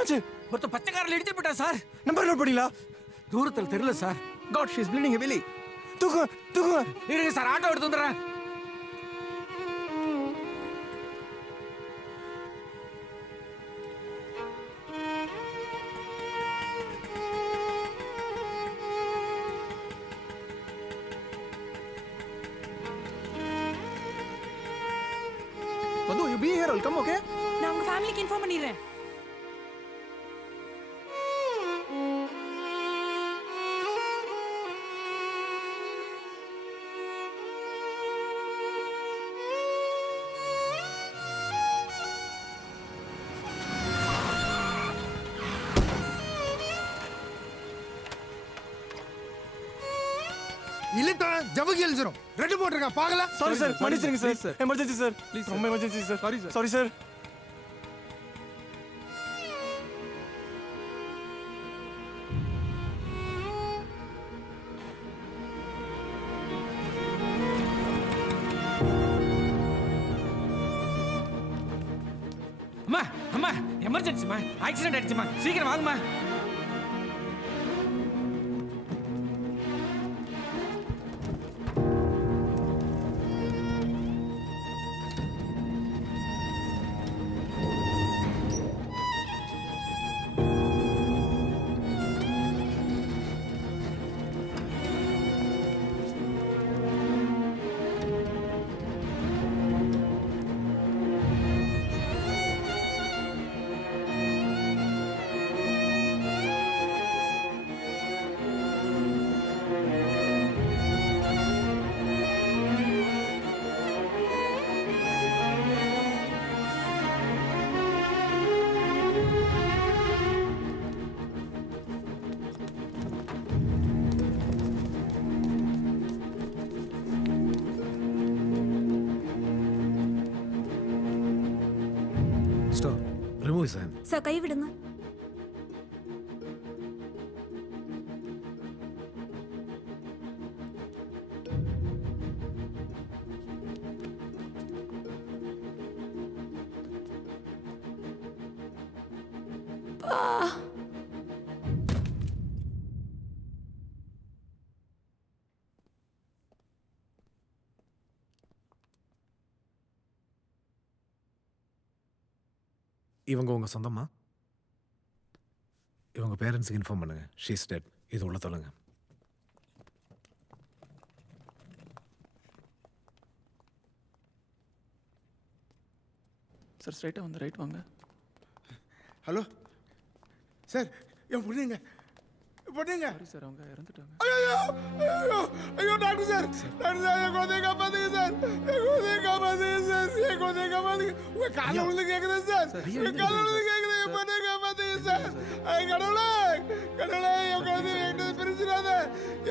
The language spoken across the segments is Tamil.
என்னாச்சு? ஒருத்தன் பச்சை காரில் இடிச்சு போயிட்டா சார். நம்பர் நோட் பண்ணீங்களா? தூரத்தில் தெரியல sir. God, she is bleeding heavily. தூக்கு தூக்கு. இருங்க சார், ஆட்டோ எடுத்து வந்துடுறேன். மது, you be here, I'll come, okay? நான் உங்க ஃபேமிலிக்கு இன்ஃபார்ம் பண்ணிடுறேன். இல்லட்டா ஜவகி எழுதுறோம். ரெட் போட்டுருக்கா பாக்கல. சாரி சார், மன்னிச்சிடுங்க சார். Emergency sir. ப்ளீஸ், ரொம்ப emergency sir. Sorry sir. Sorry sir. அம்மா அம்மா, எமர்ஜென்சிமா, ஆக்சிடென்ட் ஆயிடுச்சுமா, சீக்கிரம் வாங்கம்மா. Stop. Remove his hand. Sir கை விடுங்க. இவங்க உங்க சொந்தமா? இவங்க பேரண்ட்ஸுக்கு இன்ஃபார்ம் பண்ணுங்க. She is dead. இது உள்ள தொலைங்க. சார் ஸ்ட்ரைட்டா வந்து ரைட் வாங்க. ஹலோ சார், என் பொண்ணுங்க பொண்ணுங்க. சாரி சார், அவங்க இறந்துட்டாங்க. ஐயோ ஐயோ ஐயோ டாக்டர் சார், டாக்டர் சார், என் குழந்தைய காப்பாத்துங்க சார், என் குழந்தைய காப்பாத்துங்க சார், என் குழந்தைய காப்பாத்துங்க. உங்க கால விழுந்து கேட்குறேன் சார், உங்க கால விழுந்து கேட்குறேன், என் பொண்ணைய காப்பாத்துங்க சார். கடவுளே கடவுளே, என் குழந்தைய என்கிட்ட பிரிச்சிடாத,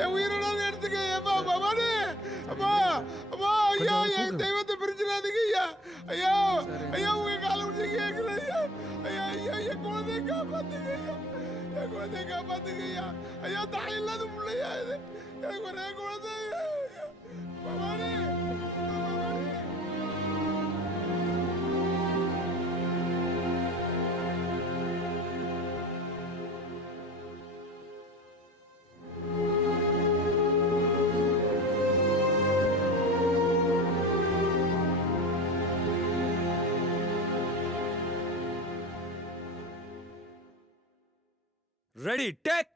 என் உயிரோட எடுத்துக்க. ஏப்பா பவானி, அப்பா அப்பா, ஐயா என் தெய்வத்தை பிரிச்சிடாதீங்க ஐயா. ஐயா ஐயா, உங்க கால விழுந்து கேட்குறேன் ஐயா. ஐயா ஐயா, என் குழந்தைய காப்பாத்துங்க ஐயா, என் குழந்தைய காப்பாத்துங்க ஐயா. ஐயா, தாய் இல்லாத பிள்ளையா இது, எனக்கு ஒரே குழந்தை. Bhavani Bhavani. Ready, take.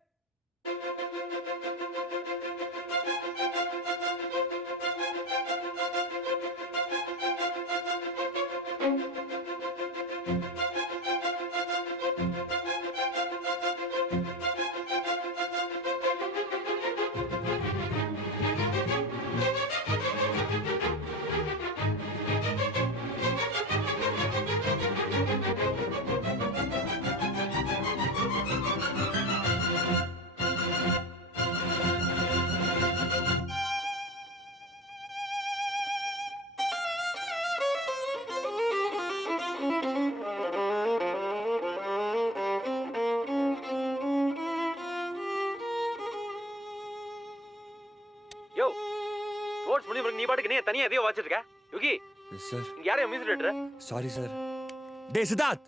Yo, sports முடிஞ்ச பிறகு நீ பாட்டுக்கு நீ தனியா எதையோ வாச்சிட்டு இருக்க. யுகி சார், யாரையும் மியூசிக் டைரக்டர்? Sorry sir. டேய் சித்தார்த்,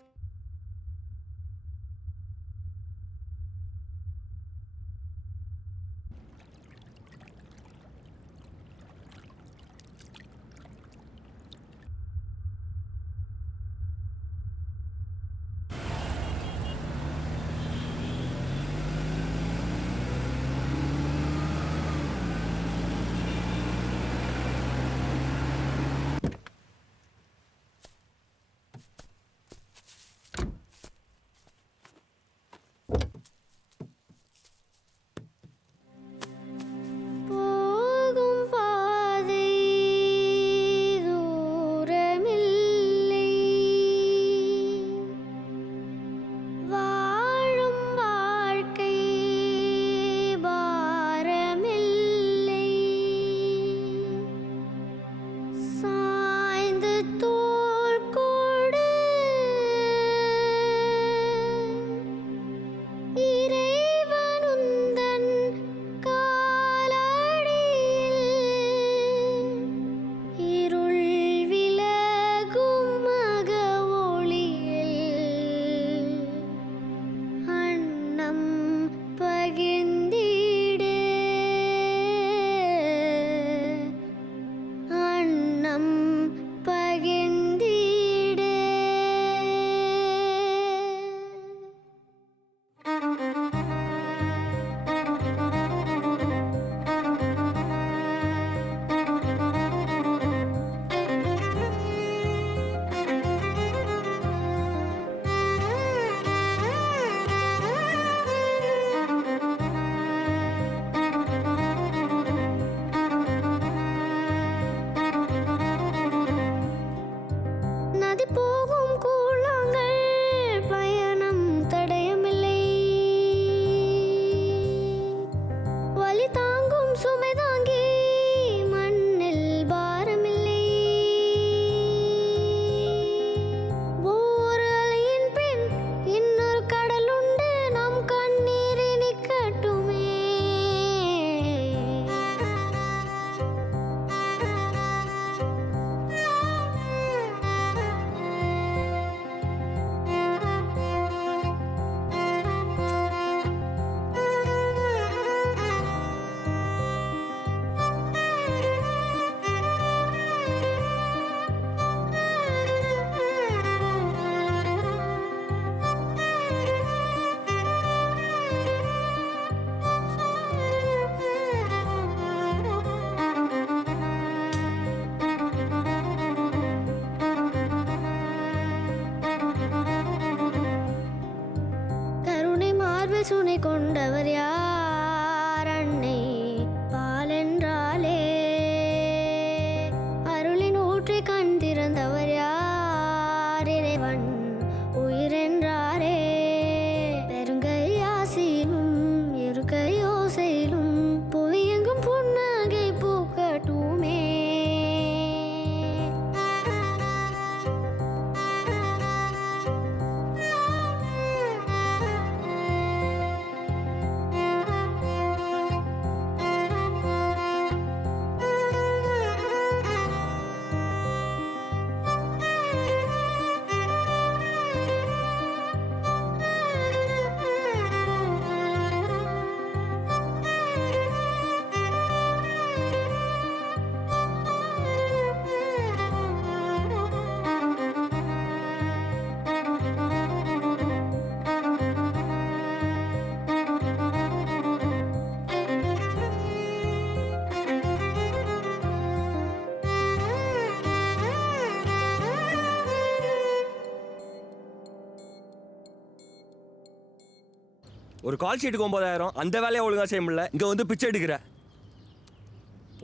ஒரு கால் ஷீட்டுக்கு 9,000, அந்த வேலையை ஒழுங்கா செய்ய முடியல, இங்க வந்து பிச்சை எடுக்கிற.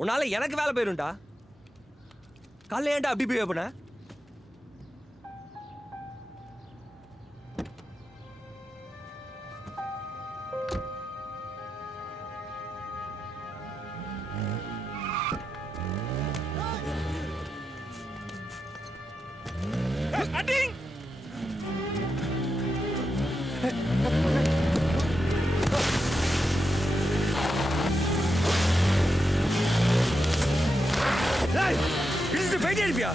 உன்னால எனக்கு வேலை போயிரும்டா. காலைல ஏன்டா அப்படி பிஹேவ் பண்ண? போயிட்டே இருப்பியா?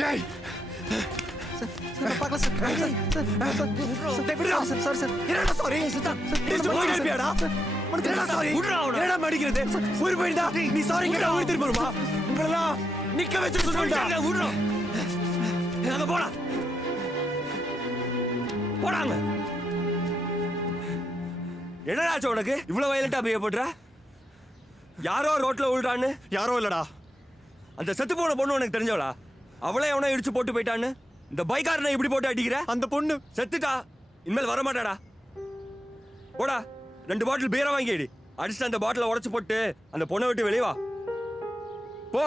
டேய் என்னடாச்சு உனக்கு இவ்வளவு வயலண்டா பிஹேவ் பண்ற? யாரோ ரோட்ல விழுறான்னு? யாரோ இல்லடா, அந்த செத்து போன பொண்ணு உனக்கு தெரிஞ்சவளா? அவளே எவனோ இடிச்சு போட்டு போயிட்டான்னு இந்த பைக்காரனை இப்படி போட்டு அடிக்கிற? அந்த பொண்ணு செத்துட்டா, இனிமேல் வர மாட்டாடா. போடா, 2 பாட்டில் பீரை வாங்கிடி, அடிச்சுட்டு அந்த பாட்டிலை உடைச்சு போட்டு அந்த பொண்ணை விட்டு வெளியே வா. போ.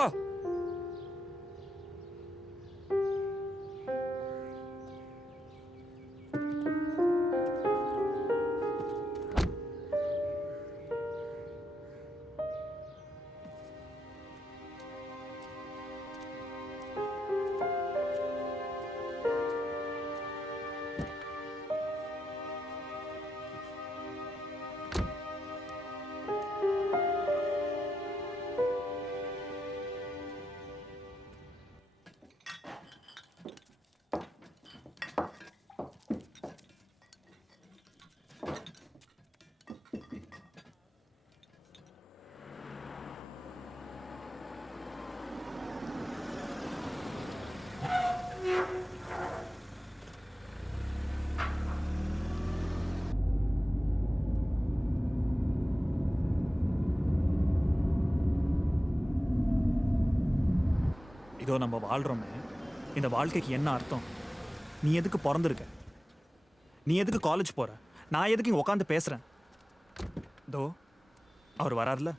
இதோ நம்ம வாழ்கிறோமே, இந்த வாழ்க்கைக்கு என்ன அர்த்தம்? நீ எதுக்கு பிறந்திருக்க? நீ எதுக்கு காலேஜ் போகிற? நான் எதுக்கு இங்கே உட்காந்து பேசுகிறேன்? இதோ அவர் வராருல,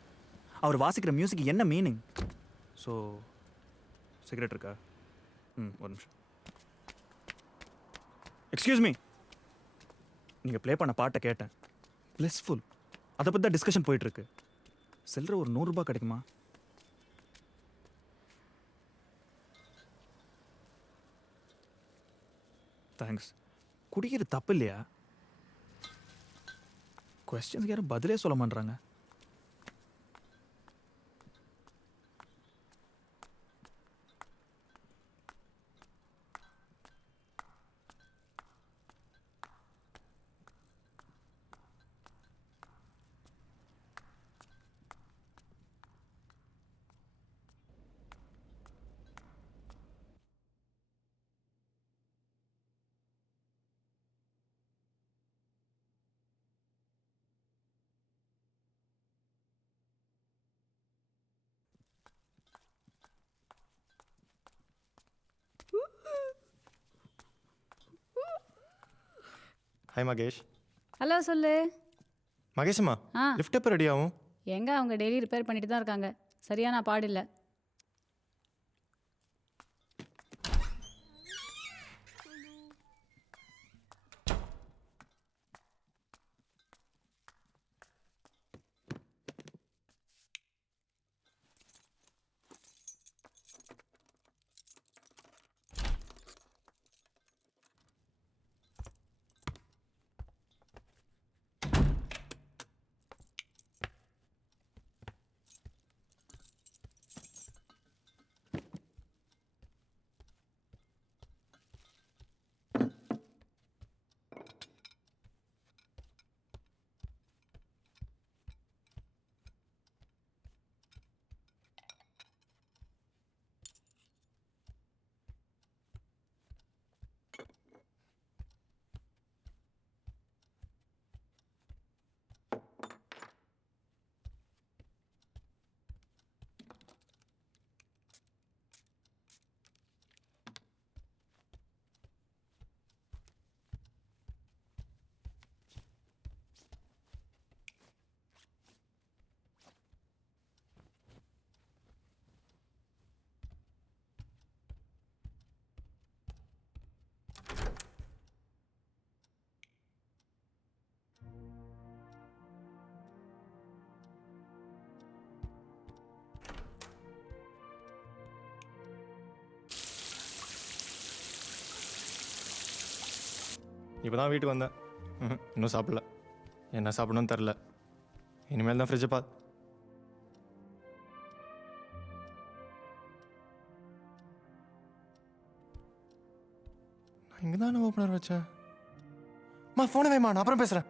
அவர் வாசிக்கிற மியூசிக் என்ன மீனிங்? ஸோ சிகரெட் இருக்கா? ஒரு நிமிஷம். எக்ஸ்கியூஸ் மீ, நீங்கள் ப்ளே பண்ண பாட்டை கேட்டேன், பிளஸ்ஃபுல். அதை பற்றி தான் டிஸ்கஷன் போயிட்டுருக்கு. சில்லற ஒரு 100 ரூபாய் கிடைக்குமா? தேங்க்ஸ். குடிக்கிற தப்பு இல்லையா? கொஸ்டின்ஸ்க்கு யாரும் பதிலே சொல்ல மாட்டாங்க. ஹாய் மகேஷ். ஹலோ சொல்லு. மகேஷ்மா, லிஃப்ட் எப்போ ரெடி ஆகும்? எங்கே அவங்க டெய்லி ரிப்பேர் பண்ணிட்டு தான் இருக்காங்க. சரியான பாடில்லை. இப்போ தான் வீட்டுக்கு வந்தேன். இன்னும் சாப்பிடல. என்ன சாப்பிடணும்னு தெரில. இனிமேல் தான் ஃப்ரிட்ஜை பார்த்து. நான் இங்கே தானே ஓப்பனர் வச்சேன். ஃபோனை வைமா, நான் அப்புறம் பேசுகிறேன்.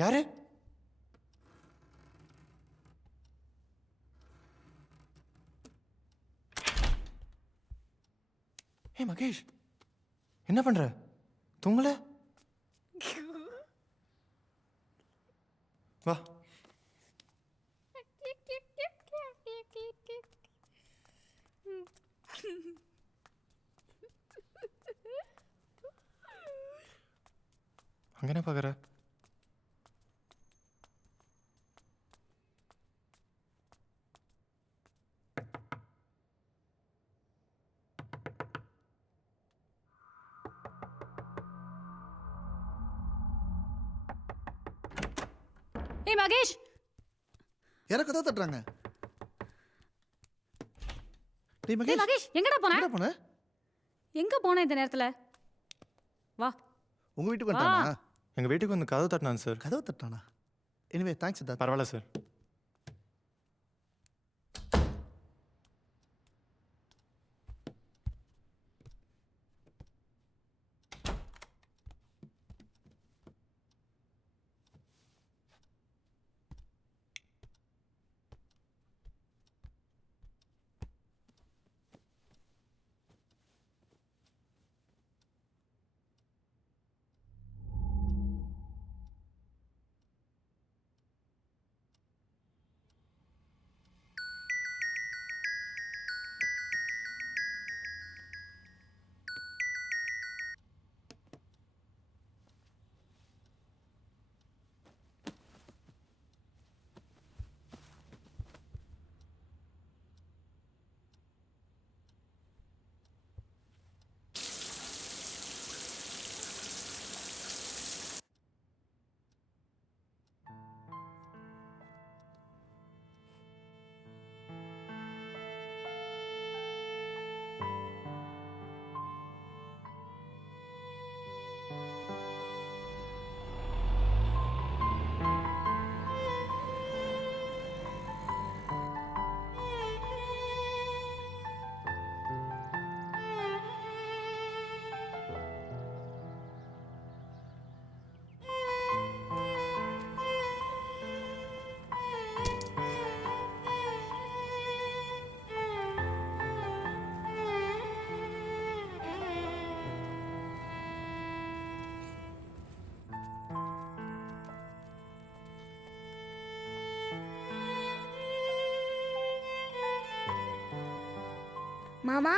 யாரு? ஏய் மகேஷ், என்ன பண்ற? தூங்கல? வா. அங்க என்ன பாக்குற? ஏய் மகேஷ், யாரோ கதை தட்டுறாங்க. டேய் ஏய் மகேஷ், எங்கடா போன? எங்க போன? எங்க போன இந்த நேரத்துல? வா. உங்க வீட்டுக்கு வந்துட்டானா? எங்க வீட்டுக்கு வந்து கதவு தட்டினான் சார். கதவு தட்டானா? Anyway thanks Siddharth. பரவாயில்ல சார். மாமா,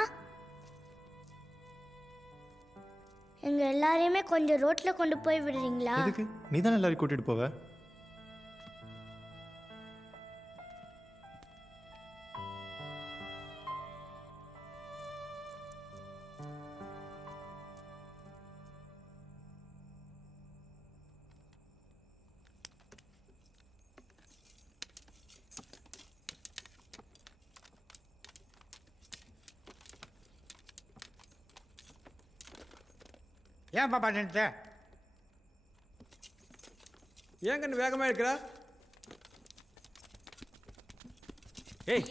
எங்க எல்லாரையுமே கொஞ்சம் ரோட்ல கொண்டு போய் விடுறீங்களா? எதுக்கு? நீ தானே எல்லாரையும் கூட்டிட்டு போவ. ஏன் பாப்பா நின்றுட்ட? ஏன் கண்ணு வேகமாக இருக்கிற? ஏய்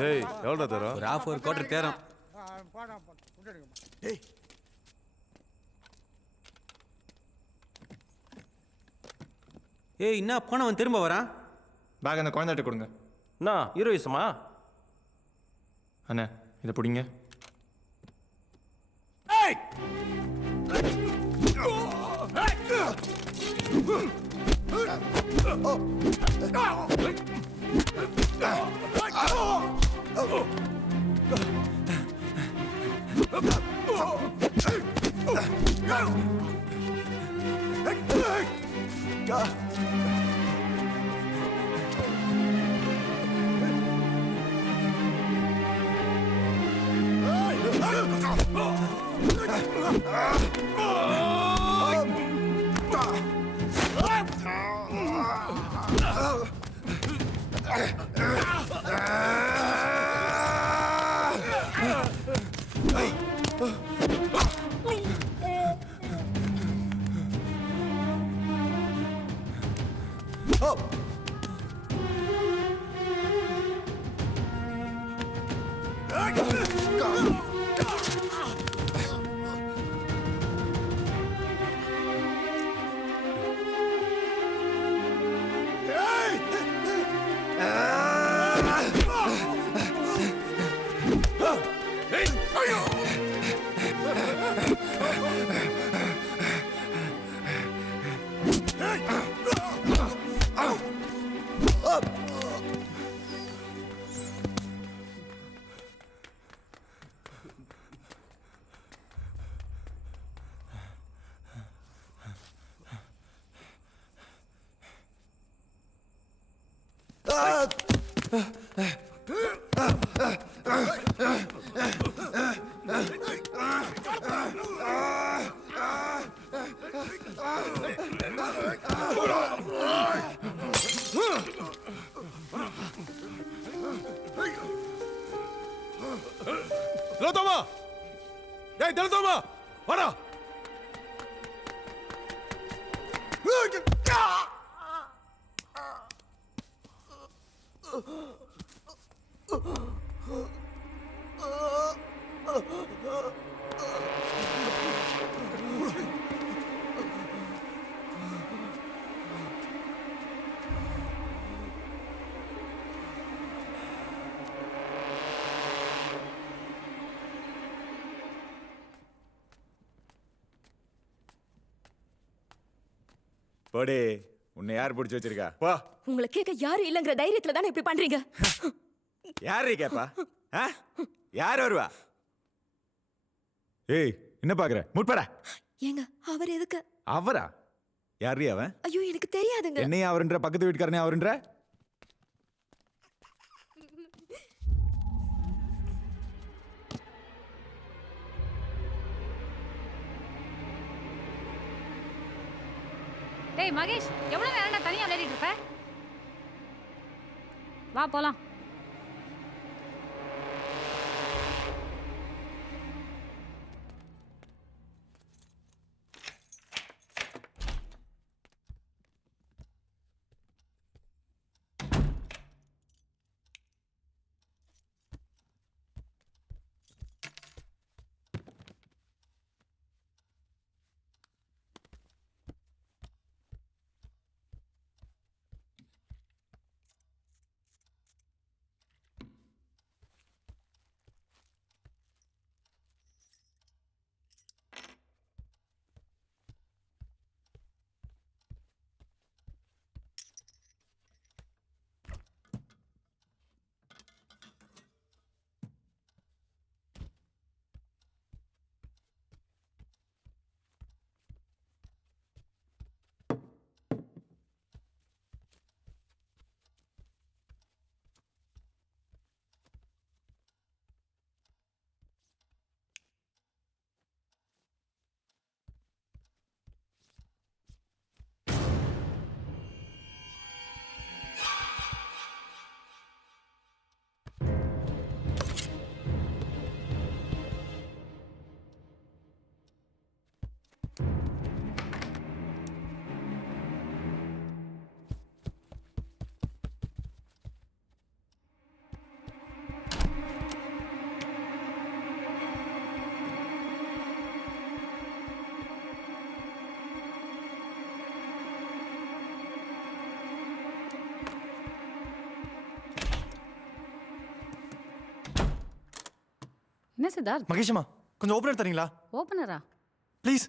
டேய் எவ்வளோ தரோம்? ஒரு ஆஃப் ஒரு கோட்டர் தேரம். ஏய் என்ன போனவன் திரும்ப வரான்? பேக் அந்த குழந்தைகிட்ட கொடுங்க. அண்ணா ஹீரோயிசமா? அண்ணே இதை பிடிங்க. திலோத்தமா, டேய் திலோத்தமா, வாடா. போடி, உன்னை யார் பிடிச்சி வச்சிருக்கா? வா. உங்களை கேட்க யாரும் இல்லங்கிற தைரியத்துல தானே இப்படி பண்றீங்க? யாரு கேப்பா? யார் வருவா? ஏய், என்ன பாக்குற? முட்படா. ஏங்க, அவர் எதுக்கு? அவரா? யாரு அவன்? ஐயோ, எனக்கு தெரியாதுங்க. என்னையா அவருன்ற? பக்கத்து வீட்டுக்காரனே அவருன்ற? டேய் மகேஷ், எவ்வளவு நேரம் தனியா விளையாடிட்டு இருப்ப? வா போலாம். என்ன சித்தார்த்? மகேஷம்மா, கொஞ்சம் ஓப்பனர் தரீங்களா? ஓப்பனரா? ப்ளீஸ்.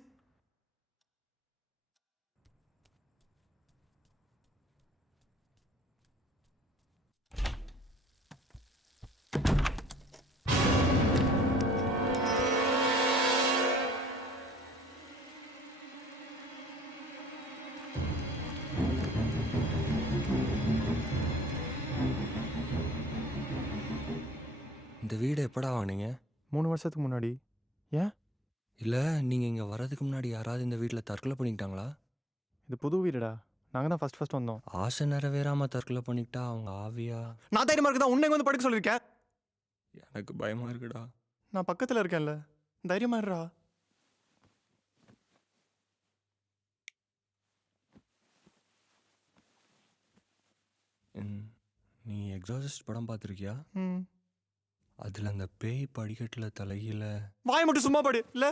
இந்த வீடு எப்படா வாங்கினீங்க? 3 வருஷத்துக்கு முன்னாடி. ஏன்? இல்லை நீங்கள் இங்கே வர்றதுக்கு முன்னாடி யாராவது இந்த வீட்டில் தற்கொலை பண்ணிக்கிட்டாங்களா? இது புது வீடுடா. நாங்கள் தான் ஃபர்ஸ்ட் வந்தோம். ஆசை நிறைவேறாமல் தற்கொலை பண்ணிக்கிட்டா அவங்க ஆவியா? நான் தைரியமாக இருக்குதா உன்னை வந்து படுக்க சொல்லியிருக்கேன். எனக்கு பயமாக இருக்குடா. நான் பக்கத்தில் இருக்கேன்ல, தைரியமா இருடா. நீ எக்ஸாசிஸ்ட் படம் பார்த்துருக்கியா? ம். அதில் அந்த பேய் படிக்கட்டில் தலையில வாயை மட்டும் சும்மா படு இல்லை.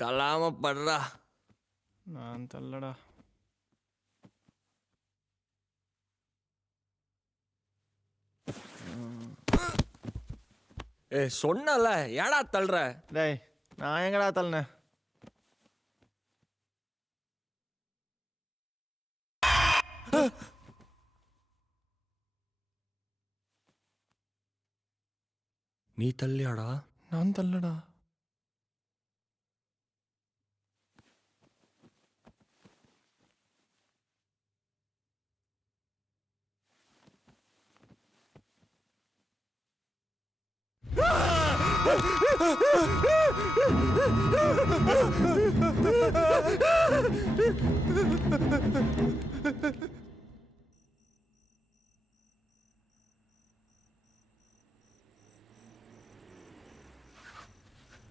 தள்ளாம படுறா. நான் தள்ளடா. சொன்னல ஏடா தள்ளுற? டேய் நான் எங்கடா தள்ளனேன்? நீ தள்ளியாடா? நான் தள்ளடா.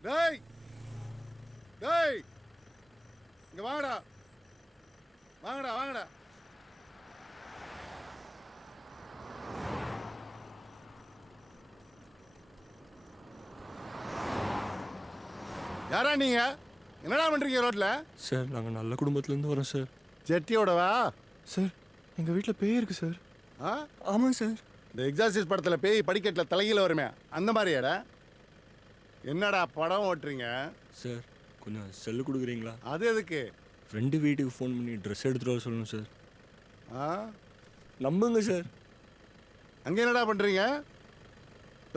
டேய் டேய் இங்க வாங்கடா வாங்கடா வாங்கடா. யாரா நீங்க? என்னடா பண்றீங்க ரோட்ல? சார் நாங்கள் நல்ல குடும்பத்துலேருந்து வரோம் சார். ஜெட்டியோடவா? சார் எங்கள் வீட்டில் பேய் இருக்கு சார். ஆ ஆமாம் சார். இந்த எக்ஸாசிஸ் படத்தில் பேய் படிக்கட்டில் தலைகீழ வருமே அந்த மாதிரியாடா? என்னடா படம் ஓட்டுறீங்க? சார் கொஞ்சம் செல்லு கொடுக்குறீங்களா? அது எதுக்கு? ஃப்ரெண்டு வீட்டுக்கு ஃபோன் பண்ணி ட்ரெஸ் எடுத்துகிட்டு வர சொல்லணும் சார். ஆ நம்புங்க சார். அங்கே என்னடா பண்ணுறீங்க?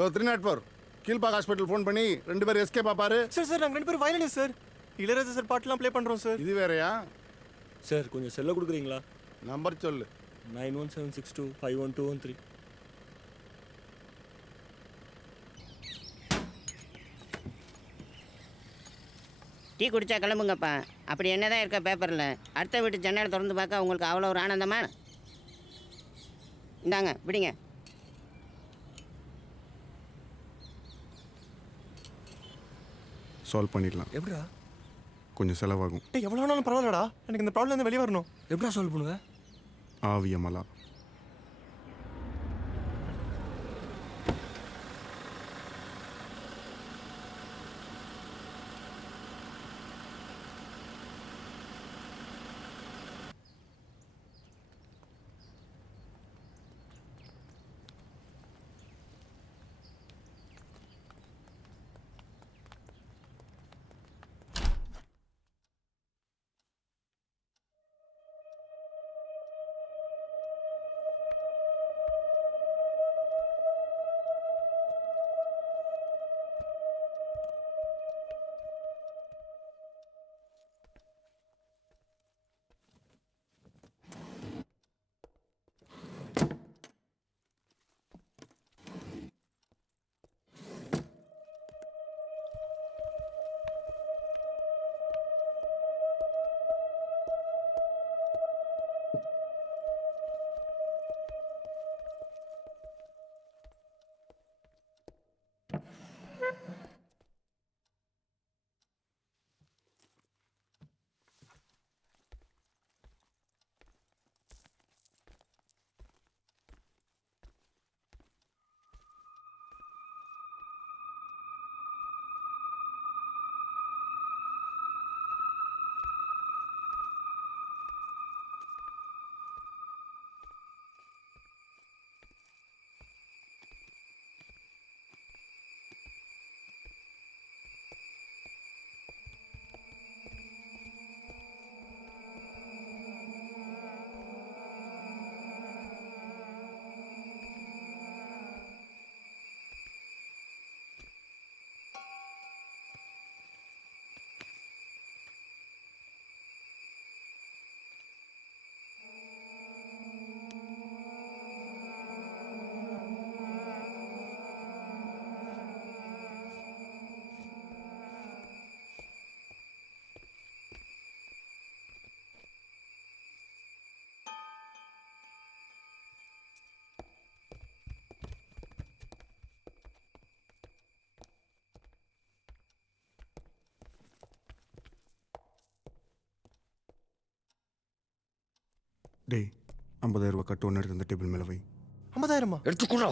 304 கீழ்பாக் ஹாஸ்பிட்டல் ஃபோன் பண்ணி 2 பேர் எஸ்கேப் பாப்பாரு. சார் நாங்கள் 2 பேரும் வயலினிஸ்ட் சார். இளையராஜா சார் பாட்டுலாம் ப்ளே பண்ணுறோம் சார். இது வேறயா? சார் கொஞ்சம் செல்ல கொடுக்குறீங்களா? நம்பர் சொல்லு. 9176251213. டீ குடிச்சா கிளம்புங்கப்பா. அப்படி என்னதான் இருக்க பேப்பரில்? அடுத்த வீட்டு ஜன்னலை திறந்து பார்க்க உங்களுக்கு அவ்வளோ ஒரு ஆனந்தமா? இந்தாங்க விடுங்க. சால்வ் பண்ணிடலாம். எப்படிடா? கொஞ்சம் செலவாகும். டேய் எவ்வளோ ஆனாலும் பரவாயில்லடா, எனக்கு இந்த ப்ராப்ளம் வெளியே வரணும். எப்படிடா சால்வ் பண்ணுவ? ஆவியமலா. டேய் 50,000 ரூபாய் கட்டு ஒன்று எடுத்து அந்த டேபிள் மேலே வை. 50,000மா? எடுத்துக்கூடா.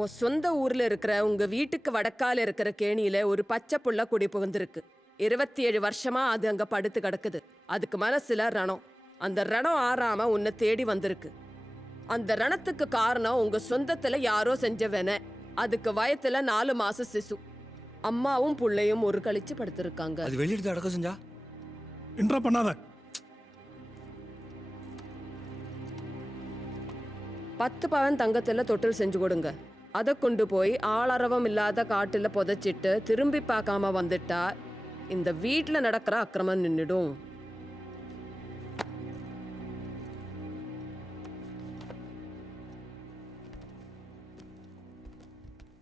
உன் சொந்த ஊர்ல இருக்கிற உங்க வீட்டுக்கு வடக்கால இருக்கிற கேணியில ஒரு பச்சை புள்ள குடி புகுந்திருக்கு. 27 வருஷமா அது அங்க படுத்து கிடக்குது. அதுக்கு மனசுல ரணம். அந்த ரணம் ஆறாம உன்னை தேடி வந்திருக்கு. அந்த ரணத்துக்கு காரணம் உங்க சொந்தத்துல யாரோ செஞ்சவன. அதுக்கு வயத்துல 4 மாச சிசு. அம்மாவும் புள்ளையும் ஒரு கழிச்சு படுத்திருக்காங்க. அது வெளியிட்டு அடக்கம் செஞ்சா இன்ட்ரா பண்ணாத. 10 பவன் தங்கத்துல தொட்டில் செஞ்சு கொடுங்க. அதை கொண்டு போய் ஆளரவம் இல்லாத காட்டுல புதைச்சிட்டு திரும்பி பார்க்காம வந்துட்டா இந்த வீட்டுல நடக்கிற அக்கிரமம் நின்னுடும்.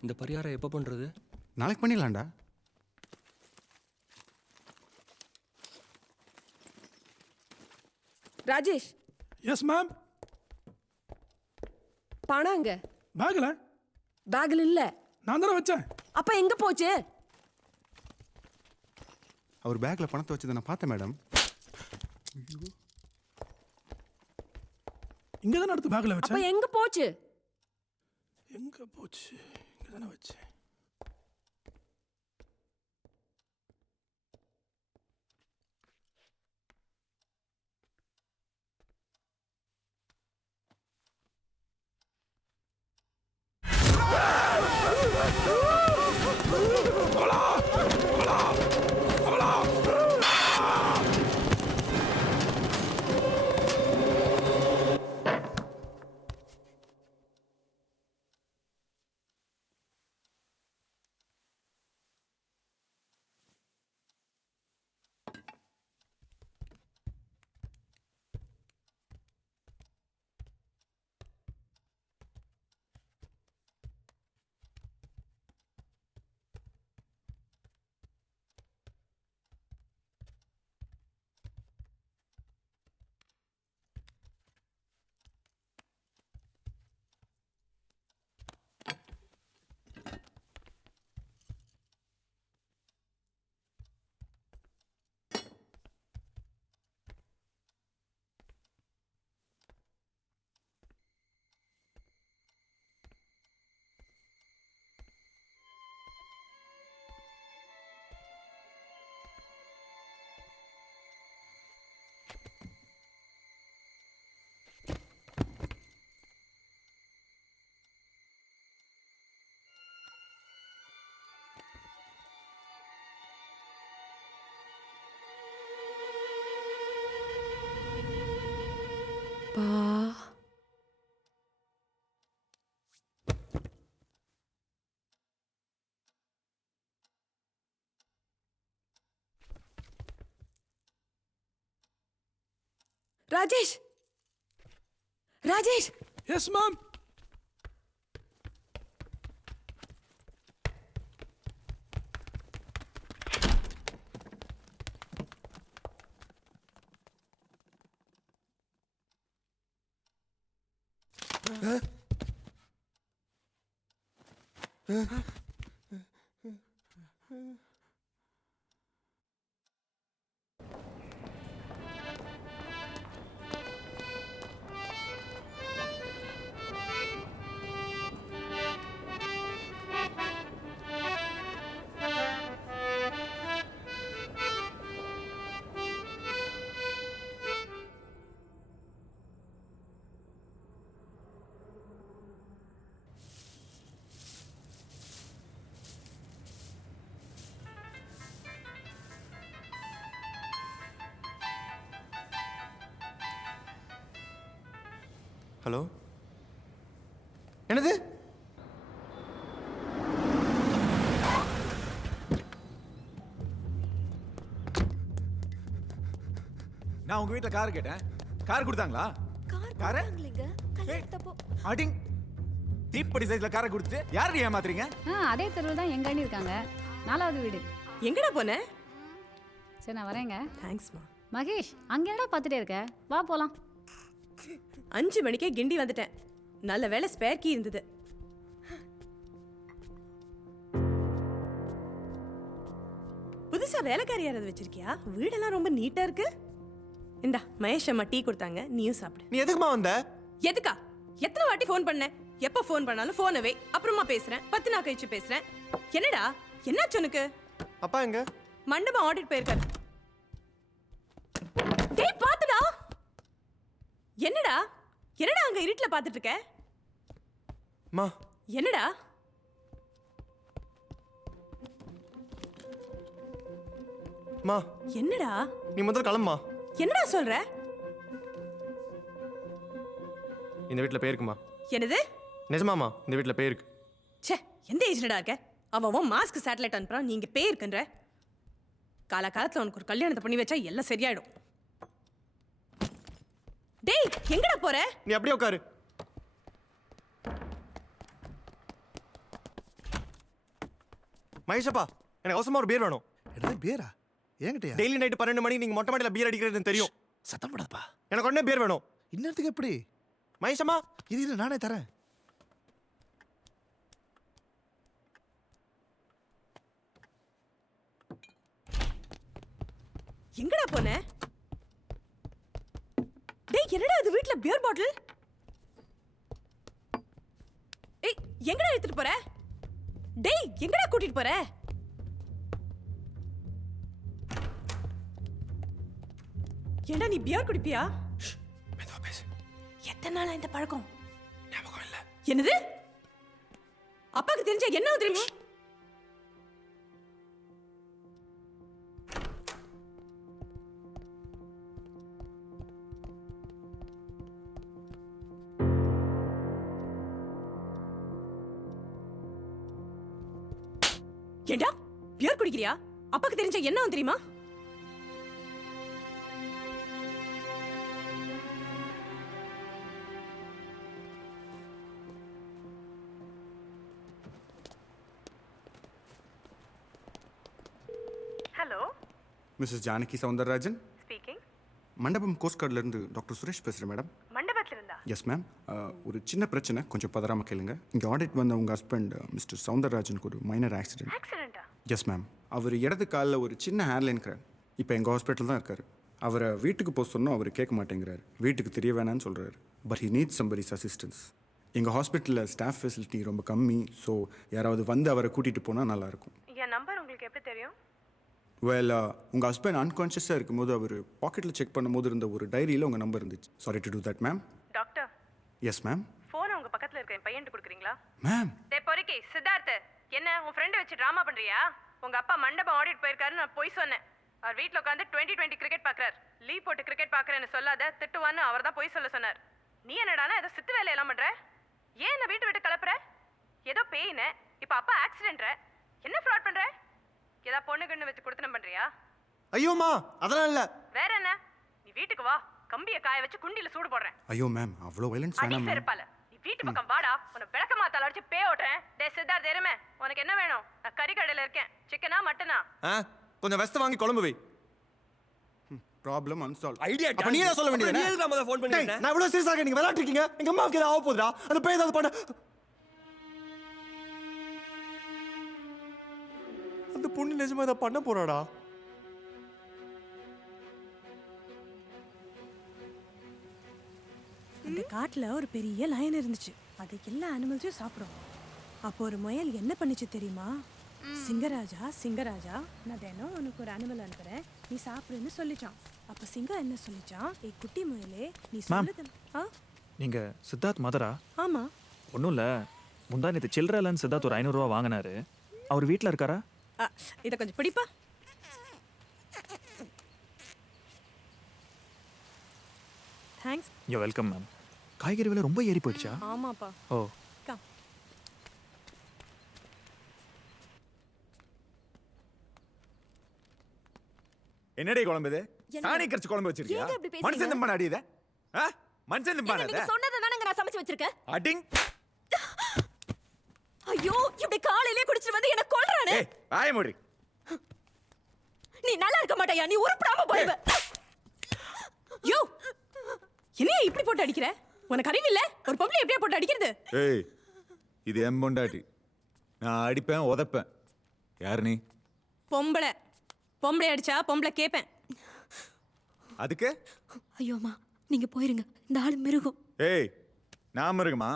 இந்த பரிகாரம் எப்ப பண்றது? நாளைக்கு பண்ணிடலாம்டா. ராஜேஷ். Yes ma'am. பணங்க பேக்ல. பேக்ல இல்ல. நான் தானே வச்சேன். அப்ப எங்க போச்சு? அவர் பேக்ல பணத்தை வச்சதை நான் பார்த்தேன் மேடம். இங்க தானே அடுத்து பேக்ல வச்சேன். அப்ப எங்க போச்சு? எங்க போச்சு? இங்க தானே வச்சேன். அப்பா Rajesh Rajesh yes ma'am. Hello, என்னது? நான் உங்க வீட்ல கார் கேட்டேன். கார் கொடுத்தாங்களா? கார் கல்யாணத்தப்போ அடிங் தீப்படி சைஸ்ல காரை கொடுத்துட்டு யாரை ஏமாத்துறீங்க? அதே தெருவில் தான் எங்க அண்ணி இருக்காங்க, 4வது வீடு. எங்கடா போன? சரி நான் வரேங்க. தேங்க்ஸ்மா. மகேஷ், அங்கே என்னடா பார்த்துட்டே இருக்க? வா போலாம். 5 மணிக்கே கிண்டி வந்துட்டேன். நல்ல வேளை ஸ்பேர் கீ இருந்தது. புதுசா வேலைக்காரி யாராவது வச்சிருக்கியா? வீடெல்லாம் ரொம்ப நீட்டா இருக்கு. இந்தா மகேஷ் அம்மா டீ கொடுத்தாங்க, நீயும் சாப்பிடு. நீ எதுக்குமா வந்த? எதுக்கா? எத்தனை வாட்டி ஃபோன் பண்ணேன்? எப்ப ஃபோன் பண்ணாலும் ஃபோனவே அப்புறமா பேசுறேன், 10 நாள் கழிச்சு பேசுறேன். என்னடா என்னாச்சு உனக்கு? அப்பா எங்க? மண்டபம் ஆடிட் போயிருக்காரு. டேய் பாத்துடா. என்னடா என்னடா அங்க இருட்டுல பாத்துட்டு இருக்க? மா என்னடா? மா என்னடா? நீ முதல்ல கிளம்புமா. என்னடா சொல்ற? இந்த வீட்டில் பேய் இருக்குமா? என்னது? நிஜமாமா, இந்த வீட்டில் பேய் இருக்கு. ச்சே, எந்த ஏஜ்லடா இருக்க? அவன் மாஸ்க் சேட்டலைட் அனுப்புறான், நீங்க பேய் இருக்குன்ற. காலகாலத்துல உனக்கு ஒரு கல்யாணத்தை பண்ணி வச்சா எல்லாம் சரியாயிடும். டேய் எங்கடா போற? நீ அப்படியே உட்காரு. மகேஷப்பா, எனக்கு அவசரமா ஒரு பீர் வேணும். என்ன பீரா? ஏங்கிட்டயா? டெய்லி நைட்டு 12 மணிக்கு நீங்க மொட்டை மாடியில் பீர் அடிக்கிறதுன்னு தெரியும். சத்தம் போடாதப்பா. எனக்கு உடனே பீர் வேணும். இன்னத்துக்கு எப்படி? மகேஷம்மா, இது நானே தரேன். எங்கடா போன? டேய் என்னடா இது வீட்ல பியர் பாட்டில்? ஏய் எங்கடா எடுத்துட்டு போற? டேய் எங்கடா கூட்டிட்டு போற? ஏண்டா நீ பியர் குடிப்பியா? மெதுவா பேசு. எத்தனை நாளா இந்த பழக்கம்? ஞாபகம் இல்ல. என்னது? அப்பாக்கு தெரிஞ்சா என்ன தெரியுமா? ஏண்டா பியர் குடிக்கிறியா? அப்பாக்கு தெரிஞ்சா என்ன தெரியுமா? Hello, Mrs Janaki Soundararajan speaking. Mandapam coast கார்ட்லேருந்து டாக்டர் சுரேஷ் பேசுகிறேன் மேடம். மண்டபத்துல இருந்தா? Yes ma'am. ஒரு சின்ன பிரச்சனை, கொஞ்சம் பதறாமல் கேளுங்க. இங்கே ஆடிட் வந்த உங்கள் ஹஸ்பண்ட் மிஸ்டர் சவுந்தரராஜனுக்கு ஒரு மைனர் ஆக்சிடென்ட். ஆக்சிடென்ட்டா? Yes ma'am. அவர் இடது காலில் ஒரு சின்ன ஹேர்லைன் கிராக். இப்போ எங்கள் ஹாஸ்பிட்டல் தான் இருக்கார். அவரை வீட்டுக்கு போக சொன்னோம், அவர் கேட்க மாட்டேங்கிறார். வீட்டுக்கு தெரிய வேணான்னு சொல்கிறாரு. But he needs somebody's assistance. எங்கள் ஹாஸ்பிட்டலில் ஸ்டாஃப் ஃபெசிலிட்டி ரொம்ப கம்மி. ஸோ யாராவது வந்து அவரை கூட்டிகிட்டு போனால் நல்லாயிருக்கும். என் நம்பர் உங்களுக்கு எப்படி தெரியும்? வெல், உங்கள் ஹஸ்பண்ட் அன்கான்ஷியஸாக இருக்கும்போது அவர் பாக்கெட்டில் செக் பண்ணும்போது இருந்த ஒரு டைரியில் உங்கள் நம்பர் இருந்துச்சு. Sorry to do that ma'am. Doctor. Yes ma'am. ஃபோனை உங்க பக்கத்துல இருக்க என் பையன்ட்டு கொடுக்குறீங்களா? மேம். டேய் பொறுக்கி சித்தார்த், என்ன உன் ஃப்ரெண்ட் வச்சு ட்ராமா பண்றியா? உங்க அப்பா மண்டபம் ஆடிட் போயிருக்காருன்னு நான் போய் சொன்னேன். அவர் வீட்ல உட்காந்து 2020 கிரிக்கெட் பார்க்கறார். லீவ் போட்டு கிரிக்கெட் பார்க்கறேன்னு சொல்லாத, திட்டுவான்னு அவர் தான் போய் சொல்ல சொன்னார். நீ என்னடானா ஏதோ சித்து வேலையெல்லாம் பண்ற? ஏன் என்ன வீட்டு விட்டு கிளப்புற? ஏதோ பேயின, இப்ப அப்பா ஆக்சிடென்ட்ற, என்ன ஃப்ராட் பண்ற? ஏதா பொண்ணுகன்னு வச்சு கொடுத்தனம் பண்றியா? ஐயோம்மா அதெல்லாம் இல்ல. வேற என்ன? நீ வீட்டுக்கு வா, கம்பியை காய வச்சு குண்டில சூடு போடுறேன். ஐயோ மேம் அவ்வளோ வைலன்ஸ் அடி வேணாம் மேம். செருப்பால. நீ வீட்டு பக்கம் வாடா, உன்னை விளக்கமாத்தால அடிச்சு பே ஓட்டுறேன். டேய் சித்தார்த் எருமை, உனக்கு என்ன வேணும்? நான் கறி கடையில இருக்கேன். சிக்கனா மட்டனா? கொஞ்சம் வெஸ்ட் வாங்கி குழம்பு வை. Problem unsolved. ஐடியா அப்ப நீ தான் சொல்ல வேண்டியது. நீ எதுக்கு நம்ம ஃபோன் பண்ணிட்டே? நான் இவ்வளவு சீரியஸா நீங்க விளையாட்டு இருக்கீங்க. எங்க அம்மாவுக்கு ஏதாவது ஆக போகுதா? அந்த பேய் ஏதாவது பண்ண. அந்த பொண்ணு நிஜமா இதை பண்ண போறாடா? அந்த காட்டுல ஒரு பெரிய லயன் இருந்துச்சு. அது எல்லா அனிமல்ஸையும் சாப்பிடும். அப்போ ஒரு முயல் என்ன பண்ணுச்சு தெரியுமா? சிங்கராஜா சிங்கராஜா, நான் தினம் உனக்கு ஒரு அனிமல் அனுப்புறேன், நீ சாப்பிடுன்னு சொல்லிச்சான். அப்ப சிங்கம் என்ன சொல்லிச்சான்? ஏ குட்டி முயலே, நீ சொல்லுது. நீங்க சித்தார்த் மதரா? ஆமா. ஒன்றும் இல்லை, முந்தா நேற்று சில்லறலன்னு சித்தார்த் ஒரு 500 ரூபா வாங்கினாரு. அவர் வீட்டில் இருக்காரா? இதை கொஞ்சம் பிடிப்பா. தேங்க்ஸ். யோ வெல்கம் மேம். காய்கறி விலை ரொம்ப ஏறி போயிடுச்சா? ஆமாப்பா. ஓ என்னடே குழம்பு இது? சாணி கரைச்சு குழம்பு வச்சிருக்கியா? மனுஷன் தம்பன அடி இத? மனுஷன் தம்பன அத? நீங்க சொன்னத தானங்க நான் சமைச்சு வச்சிருக்கேன். அடிங். ஐயோ, இப்படி காலையிலே குடிச்சிட்டு வந்து என்ன கொல்றானே. ஏய், வாயை மூடு. நீ நல்லா இருக்க மாட்டயா, நீ உருப்படாம போய்வ. யோ, என்னைய இப்படி போட்டு அடிக்கிற? உனக்கு அறிவு இல்ல? ஒரு பொம்பளை எப்படியே போட்டு அடிக்கிறது? ஏய், இது என் பொண்டாட்டி. நான் அடிப்பேன், உதைப்பேன். யார் நீ? பொம்பளை. பொம்பளை அடிச்சா பொம்பளை கேப்பேன். அதுக்கு? ஐயோ அம்மா, நீங்க போயிருங்க. இந்த ஆளு மிருகம். ஏய், நான் மிருகமா?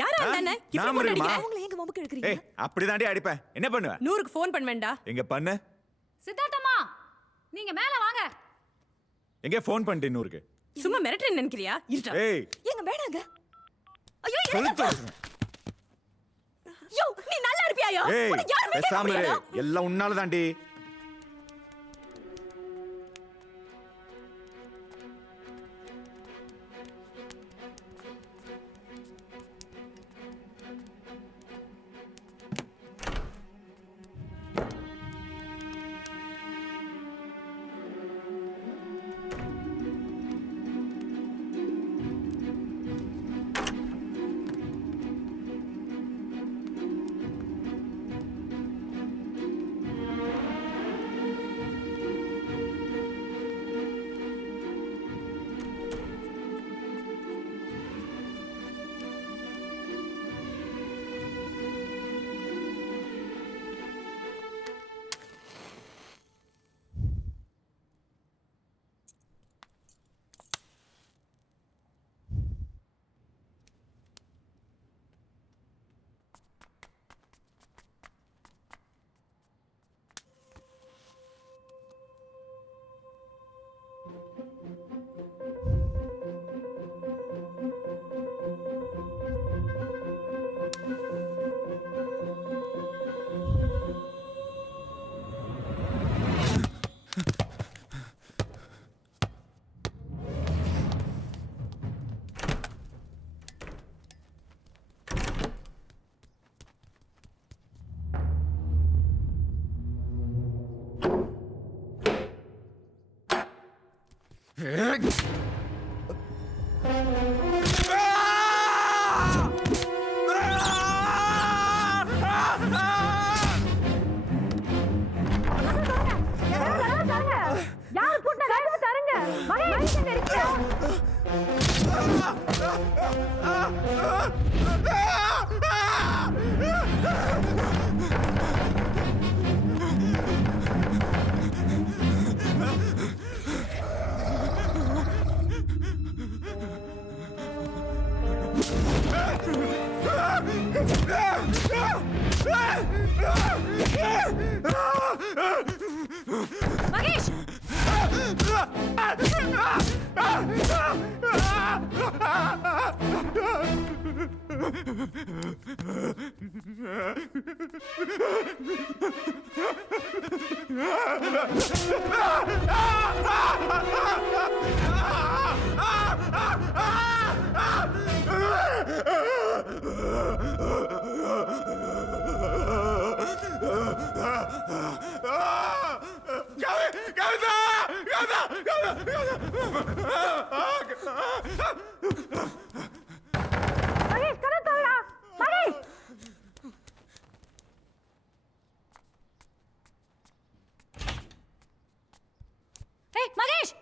யாரா அண்ணே? நான் மிருகமா? அவங்கள எங்க மம்பக்கு எடுக்கறீங்க? ஏய், அப்படிதாண்டி அடிப்பேன். என்ன பண்ணுவ? 100க்கு ஃபோன் பண்ணுவேன்டா. எங்க பண்ணு? சித்தார்த்தம்மா, நீங்க மேல வாங்க. எங்க ஃபோன் பண்ணிட்டு 100க்கு? சும்மா மிரட்டறேன்னு நினைக்கிறியா? இருடா. ஏய், எங்க வேணாங்க. ஐயோ, சொல்லுடா. யோ, நீ நல்லா இருப்பியாயா? ஏய், உனக்கு யாருமே பேசாம இரு. கேட்கலையா? எல்லாம் உன்னால தாண்டி. மகேஷ் ஏய் மகேஷ்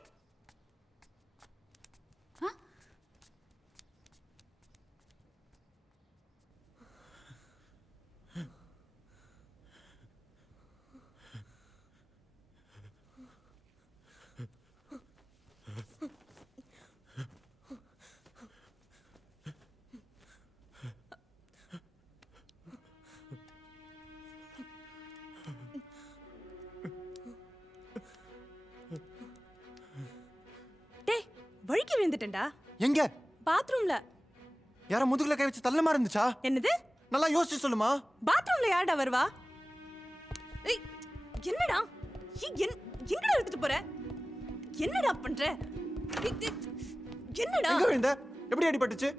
வழுக்கி விழுந்துட்டேன்டா. எங்க? பாத்ரூம்ல. யார முதுகுல கை வச்சு தள்ள மாதிரி இருந்துச்சா? என்னது? நல்லா யோசிச்சு சொல்லுமா. பாத்ரூம்ல யாரடா வருவா? ஏய் என்னடா? எங்கடா எடுத்துட்டு போற? என்னடா பண்ற? என்னடா? எங்க விழுந்த? எப்படி அடிபட்டுச்சு?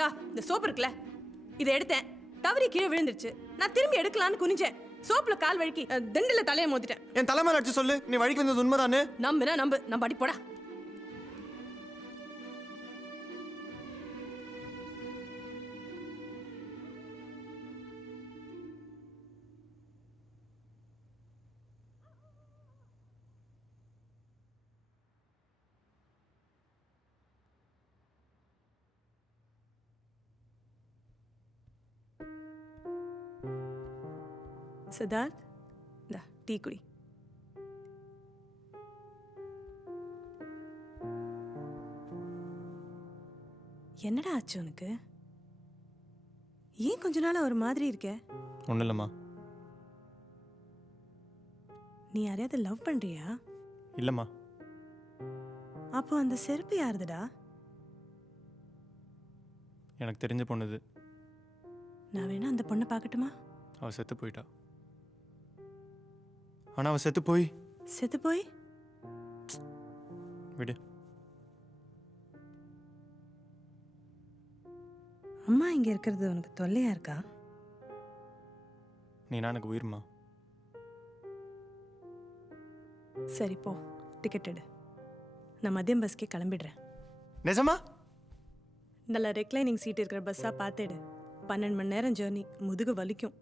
டா இந்த சோப்பு இருக்குல, இதை எடுத்தேன், தவறி கீழே விழுந்துருச்சு. நான் திரும்பி எடுக்கலான்னு குனிஞ்சேன், சோப்புல கால் வழுக்கி தண்டில தலையை மோதிட்டேன். என் தலைமையில அடிச்சு சொல்லு, நீ வழிக்கு வந்தது உண்மைதானே? நம்புனா நம்பு, நம்ம அடி போடா. சித்தார்த், இந்தா டீ குடி. என்னடா ஆச்சு உனக்கு? ஏன் கொஞ்ச நாளா ஒரு மாதிரி இருக்க? ஒன்றும் இல்லைம்மா. நீ யாரையாவது லவ் பண்றியா? இல்லைம்மா. அப்போ அந்த செருப்பு யாருதுடா? எனக்கு தெரிஞ்ச பொண்ணுது. நான் வேணா அந்த பொண்ணை பார்க்கட்டுமா? அவள் செத்து போயிட்டா. ஆனால் அவள் செத்து போய் விடு. அம்மா இங்க இருக்கிறது உனக்கு தொல்லையா இருக்கா? நீனா எனக்கு உயிர்மா. சரி போ, டிக்கெட் எடு, நான் மதியம் பஸ்க்கே கிளம்பிடுறேன். நிஜமா? நல்ல ரெக்லைனிங் சீட் இருக்கிற பஸ்ஸா பார்த்துடு. 12 மணி நேரம் ஜேர்னி, முதுகு வலிக்கும்.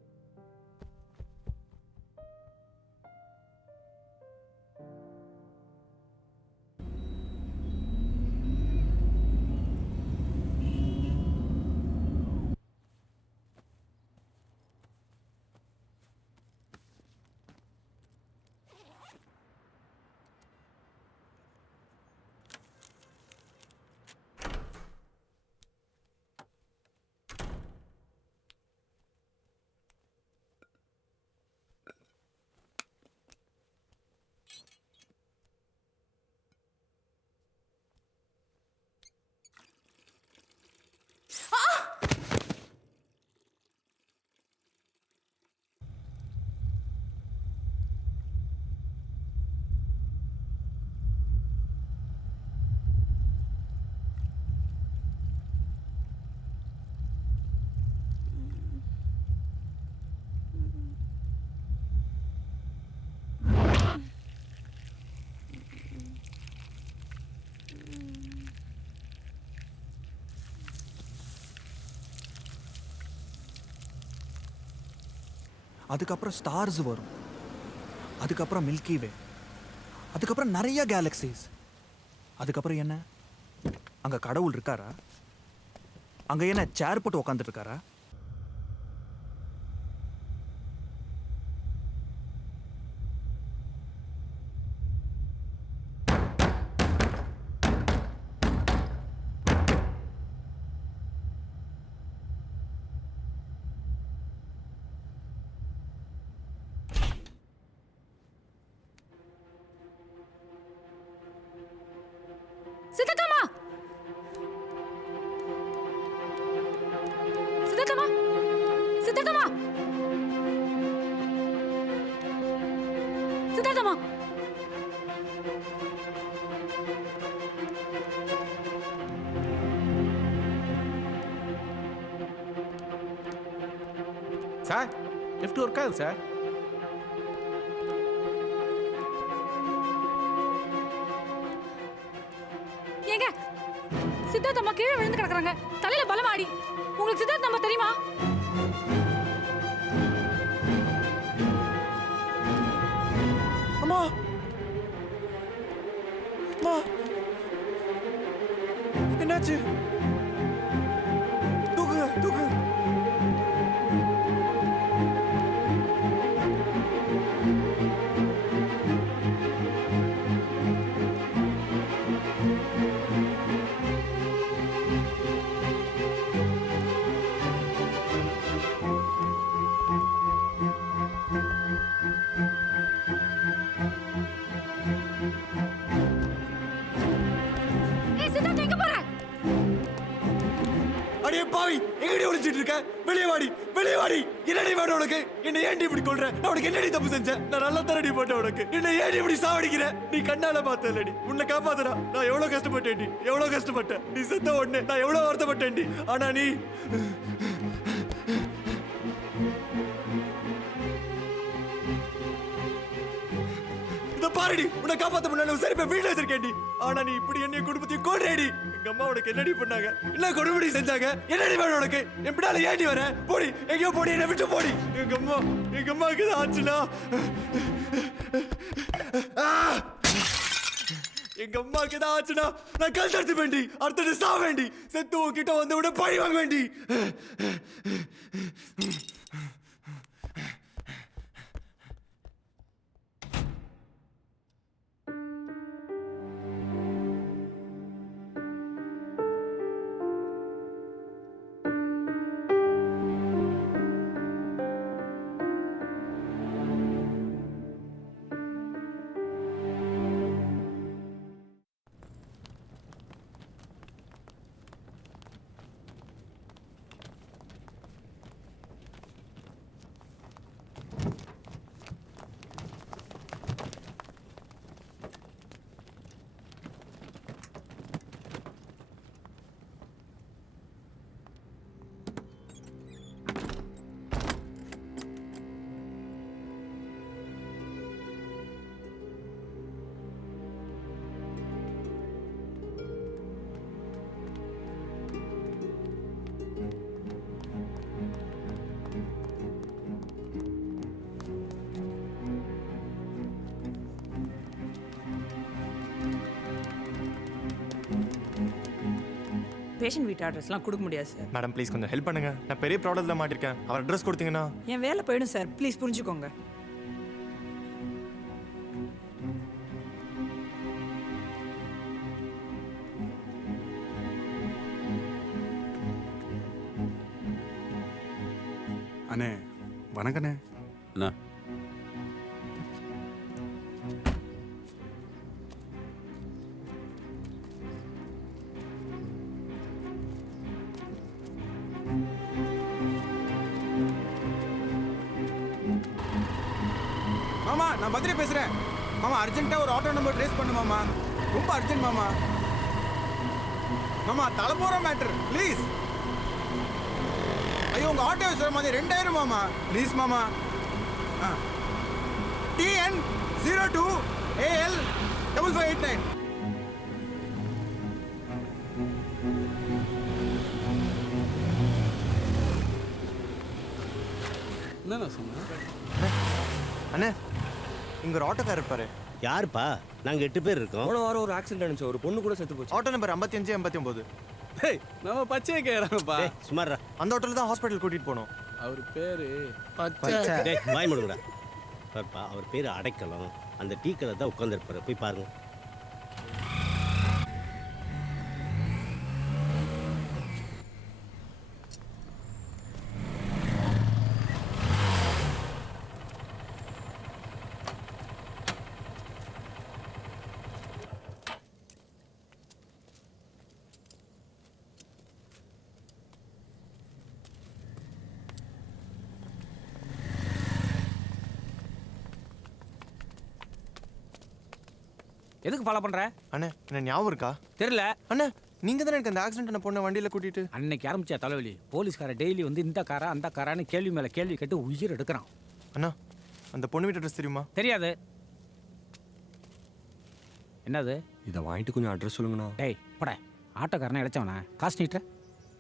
அதுக்கப்புறம் ஸ்டார்ஸ் வரும், அதுக்கப்புறம் மில்கி வே, அதுக்கப்புறம் நிறைய கேலக்சிஸ். அதுக்கப்புறம் என்ன, அங்க கடவுள் இருக்காரா? அங்க என்ன சேர் போட்டு உட்காந்துட்டு இருக்காரா? சித்தக்கம்மா, சித்தக்கம்மா, சித்தக்கம்மா, சித்தக்கம்மா. சார் லிஃப்ட் ஒர்க்காது சார். ஏங்க சித்தார்த் அம்மா கீழே விழுந்து கிடக்குறாங்க, தலையில பலமா அடி. உங்களுக்கு சித்தார்த் அம்மா தெரியுமா? அம்மா அம்மா என்னாச்சு? தூக்குங்க தூக்குங்க. ஏய் சித்தார்த் எங்க போற? அடே பாவி, எங்கடி ஒளிஞ்சிட்டு இருக்க? வெளியே வாடி, வெளியே வாடி. என்னடி வேணும் உனக்கு? என்ன ஏன்டி இப்படி கொல்ற? நான் உனக்கு என்னடி தப்பு செஞ்சேன்? நான் நல்லா தரடி போட்டேன் உனக்கு. என்ன ஏன்டி இப்படி சாவடிக்கிற? நீ கண்ணால பார்த்தலடி. உன்னை காப்பாத்துறா. நான் எவ்வளவு கஷ்டப்பட்டேன்டி, எவ்வளவு கஷ்டப்பட்டேன். நீ செத்த உடனே நான் எவ்வளவு வருத்தப்பட்டேன்டி. ஆனா நீ இத பாருடி, உன்னை காப்பாத்த முன்னால சரிப்பா வீட்டுல வச்சிருக்கேன்டி. ஆனா நீ இப்படி என்ன குடும்பத்தையும் கொல்றேடி. எங்க அம்மா உனக்கு என்னடி பண்ணாங்க? என்ன கொடுபடி செஞ்சாங்க? என்னடி வேணும் உனக்கு? என் பின்னால ஏன்டி வர? போடி, எங்கேயோ போடி, என்னை விட்டு போடி. எங்க அம்மாவுக்கு இது ஆச்சுனா எங்க அம்மாவுக்கு ஏதாவது ஆச்சுனா நான் கல் தடுத்து வேண்டி, அடுத்தது சா வேண்டி, செத்து உன்கிட்ட வந்து விட பழி வாங்க வேண்டி. பேஷண்ட் வீட்டு அட்ரஸ்லாம் கொடுக்க முடியாது சார். மேடம் ப்ளீஸ் கொஞ்சம் ஹெல்ப் பண்ணுங்க. நான் பெரிய ப்ராப்ளத்தில் மாட்டிருக்கேன். அவர் அட்ரஸ் கொடுத்தீங்கன்னா என் வேலை போயிடும் சார். ப்ளீஸ் புரிஞ்சுக்கோங்க. அண்ணே வணக்கண்ணே. அண்ணா மாமா, நான் பத்ரி பேசுறேன். மாமா அர்ஜென்ட்டா ஒரு ஆட்டோ நம்பர் ட்ரேஸ் பண்ணு மாமா. ரொம்ப அர்ஜென்ட் மாமா. மாமா தலை போற மேட்டர் ப்ளீஸ். ஐயோ உங்க ஆட்டோ சொல்ற மாதிரி 2000 மாமா ப்ளீஸ் மாமா. TN 02 AL 5589. என்ன சொன்ன? அண்ணே இங்க ஒரு ஆட்டோக்காரர் இருப்பாரு. யாருப்பா? நாங்க 8 பேர் இருக்கோம். போன வாரம் ஒரு ஆக்சிடென்ட் ஆனிச்சு, ஒரு பொண்ணு கூட செத்து போச்சு. Auto number 55 89. டேய் நம்ம பச்சையே கேக்குறாங்கப்பா. டேய் சுமாரா. அந்த ஆட்டோல தான் ஹாஸ்பிடல் கூட்டிட்டு போனோம். அவர் பேரு பச்சை. டேய் வாய் மூடுங்கடா. பாப்பா அவர் பேரு அடைக்கலம். அந்த டீ கடை தான் உட்கார்ந்திருப்பாரு. போய் பாருங்க. எதுக்கு ஃபாலோ பண்ற? அண்ணே என்ன ஞாபகம் இருக்கா? தெரியல. அண்ணே நீங்க தானே எனக்கு அந்த ஆக்சிடென்ட் பொண்ணை வண்டியில கூட்டிட்டு அன்னைக்கு ஆரம்பிச்ச தலைவலி. போலீஸ்கார டெய்லி வந்து இந்த காரா அந்த காரான்னு கேள்வி மேல கேள்வி கேட்டு உயிர் எடுக்கிறான். அண்ணா அந்த பொண்ணு வீட்டு அட்ரஸ் தெரியுமா? தெரியாது. என்னது? இதை வாங்கிட்டு கொஞ்சம் அட்ரஸ் சொல்லுங்கண்ணா. டேய் போட, ஆட்டோக்காரனை இழைச்சவனா? காசு நீட்டுற?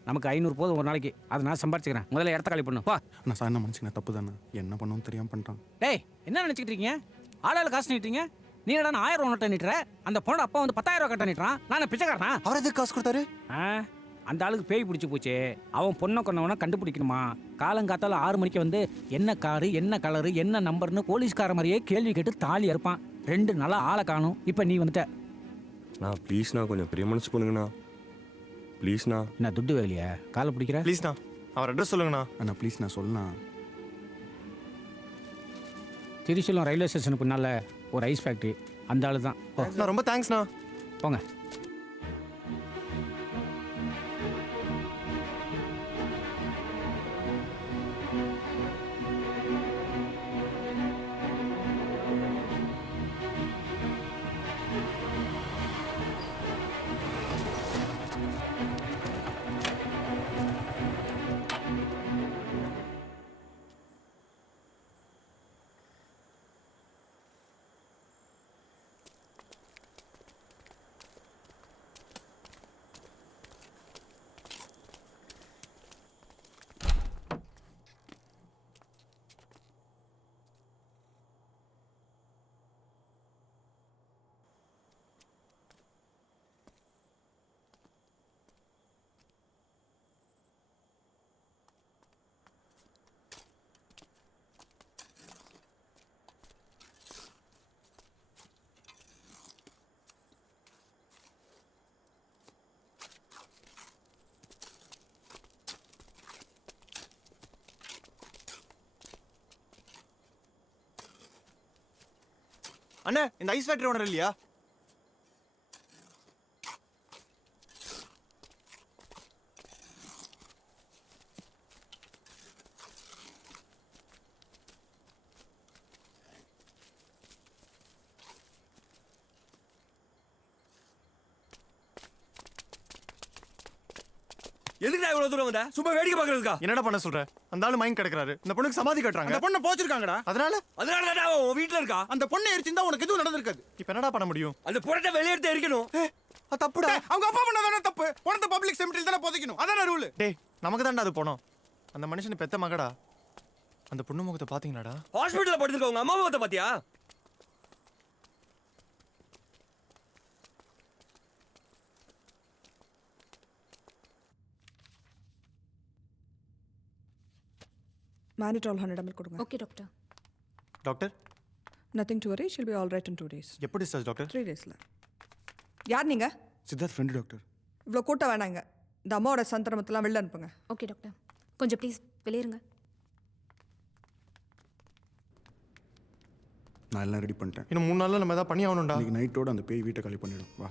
நமக்கு 500 போதும் ஒரு நாளைக்கு. அது நான் சம்பாரிச்சுக்கிறேன். முதல்ல இடத்த காலி பண்ணு. பா. நான் சார் என்ன மனுஷங்க தப்பு தானே, என்ன பண்ணணும் தெரியாமல் பண்ணிட்டான். டேய் என்ன நினச்சிக்கிட்டு இருக்கீங்க? ஆளாள் காசு நீட்டுறீங்க. நீ என்னடா 1000 நோட்டை நீட்டுற? அந்த பொண்ணோட அப்பா வந்து 10,000 கட்ட நீட்டுறான். நான் பிச்சைக்காரனா? அவர் எதுக்கு காசு கொடுத்தாரு? அந்த ஆளுக்கு பேய் பிடிச்சி போச்சு. அவன் பொண்ணை கொண்டவனை கண்டுபிடிக்கணுமா. காலங்காத்தால 6 மணிக்கு வந்து என்ன காரு, என்ன கலரு, என்ன நம்பர்னு போலீஸ்கார மாதிரியே கேள்வி கேட்டு தாலி அறுப்பான். 2 நாளா ஆளை காணும். இப்போ நீ வந்துட்ட. நான் ப்ளீஸ்ண்ணா, கொஞ்சம் பெரிய மனசு பண்ணுங்கண்ணா. ப்ளீஸ்ண்ணா. என்ன துட்டு வேலையா? காலை பிடிக்கிற? ப்ளீஸ்ண்ணா, அவர் அட்ரஸ் சொல்லுங்கண்ணா. அண்ணா ப்ளீஸ் நான் சொல்லணா. திருச்சூலம் ரயில்வே ஸ்டேஷனுக்கு பின்னால் ஒரு ஐஸ் ஃபேக்ட்ரி. அந்த ஆளு தான். ரொம்ப தேங்க்ஸ்ண்ணா. போங்க. அண்ணா இந்த ஐஸ் ஃபேக்டரி ஓனர் இல்லையா? எதுக்குடா இவ்வளவு தூரம் வந்த? சும்மா வேடிக்கை பார்க்கறதுக்கா? என்னடா பண்ண சொல்ற? அந்த ஆளு மைண்ட் கிடக்குறாரு. இந்த பொண்ணுக்கு சமாதி கட்டுறாங்க. அந்த பொண்ணை போச்சிருக்காங்கடா. அதனால உன் வீட்டுல இருக்கா? அந்த பொண்ணை எரிச்சிருந்தா உனக்கு எதுவும் நடந்திருக்காது. இப்போ என்னடா பண்ண முடியும்? அந்த பொண்ணை வெளியெடுத்து எரிக்கணும். அது தப்புடா. அவங்க அப்பா பண்ணதானே தப்பு. பொண்ணை பப்ளிக் செமிட்டரியில தானே புதைக்கணும். அதானே ரூல். டேய் நமக்கு தான்டா அது போனோம். அந்த மனுஷன் பெத்த மகடா. அந்த பொண்ணு முகத்தை பாத்தீங்களாடா? ஹாஸ்பிடல்ல படுத்துக்க உங்க அம்மா முகத்தை பாத்தியா? Mannitol 100 ml கொடுங்க. Okay doctor. Doctor Nothing to worry, she'll be all right in 2 days. எப்படி சார் டாக்டர்? 3 daysல. யார் நீங்க? Siddharth friend doctor. இவ்வளோ கூட்டம் வேணாங்க. இந்த அம்மாவோட சந்திரமத்தெல்லாம் வெளில அனுப்புங்க. Okay doctor. கொஞ்சம் ப்ளீஸ் வெளியேறுங்க. நான் எல்லாம் ரெடி பண்ணிட்டேன். இன்னும் 3 நாள்ல நம்ம ஏதாவது பண்ணி ஆகணும்டா. இன்னைக்கு நைட்டோட அந்த பேய் வீட்டை காலி பண்ணிடும். வா.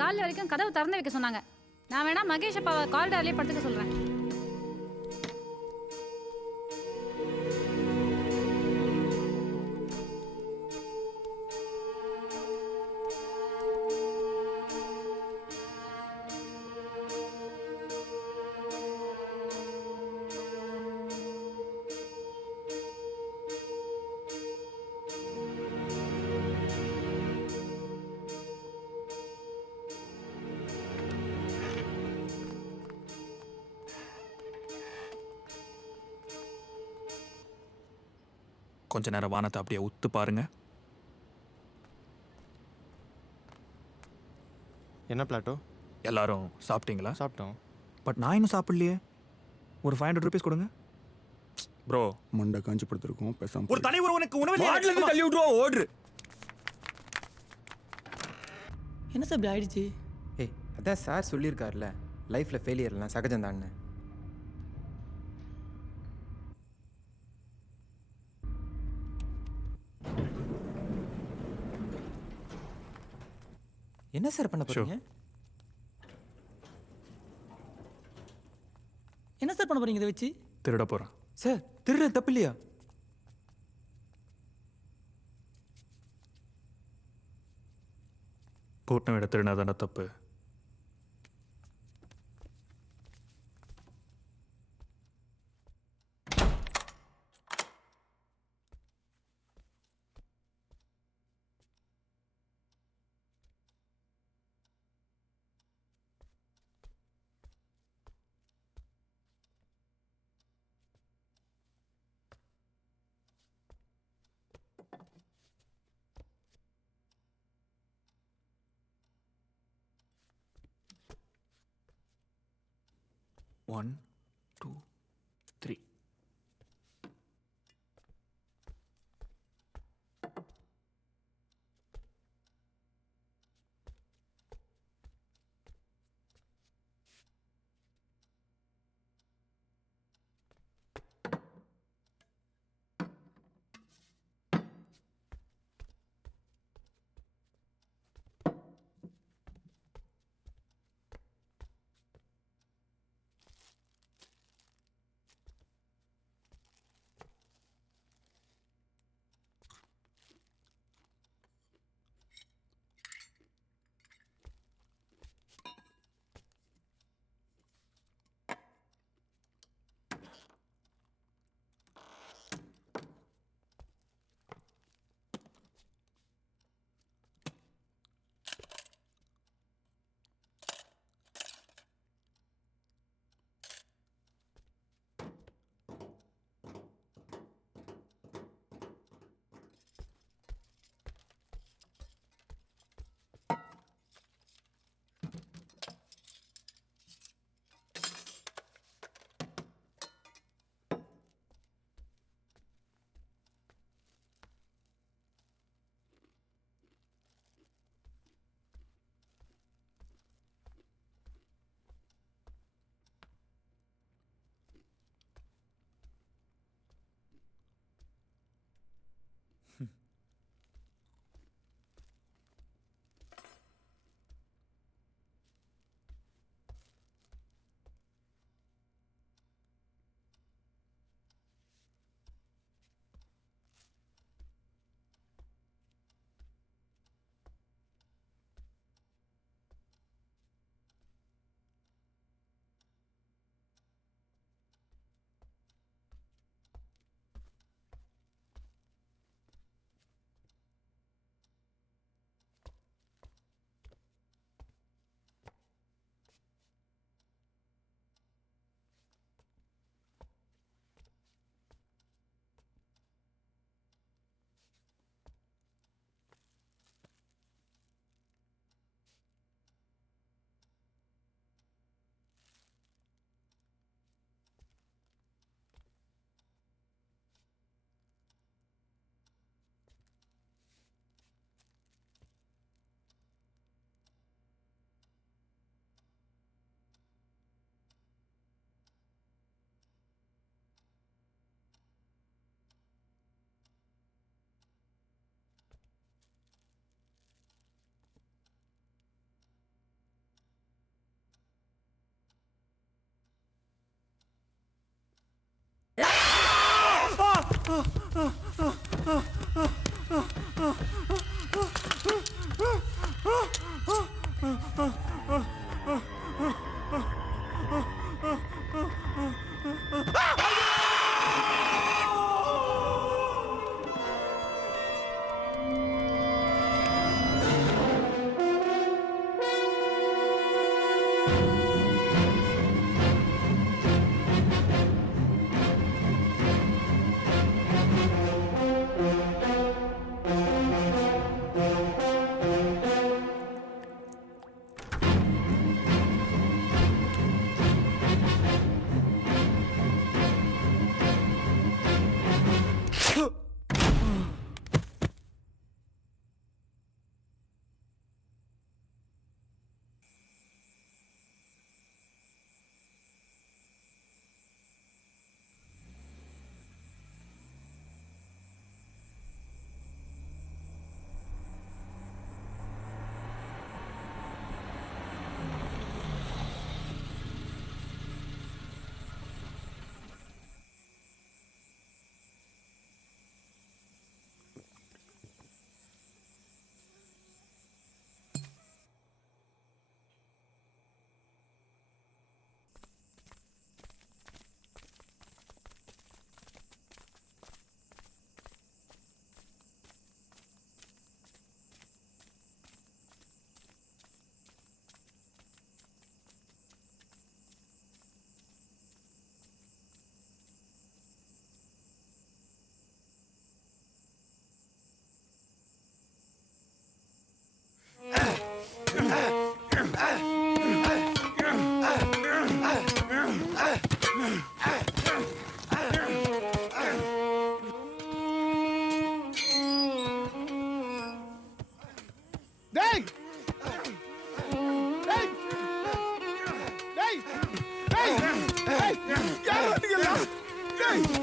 காலைல வரைக்கும் கதவு திறந்து வைக்க சொன்னாங்க. நான் வேணா மகேஷ் அப்பாவை காரிடார்லயே படுத்துக்க சொல்றேன். கொஞ்ச நேரம் வானத்தை அப்படியே உத்து பாருங்க. என்ன பிளாட்டோ? எல்லாரும் சாப்பிட்டீங்களா? சாப்பிட்டோம். பட் நான் இன்னும் சாப்பிடலையே. ஒரு 500 rupees கொடுங்க. ப்ரோ மண்டை காஞ்சி படுத்திருக்கோம் பேசாம. ஒரு தலைவர் உனக்கு உணவு தள்ளி விட்டுருவோம், ஓடுறு. என்ன சார் இப்படி ஆயிடுச்சு? ஏய், அதான் சார் சொல்லியிருக்காருல, லைஃப்பில் ஃபெயிலியர்லாம் சகஜம்தான்னு. என்ன சார் பண்ண போறீங்க? என்ன சார் பண்ண போறீங்க இதை வச்சு? திருட போறேன். சார், திருட தப்பு இல்லையா? கூட்டம் விட திருடினா தானே தப்பு. One, two, three.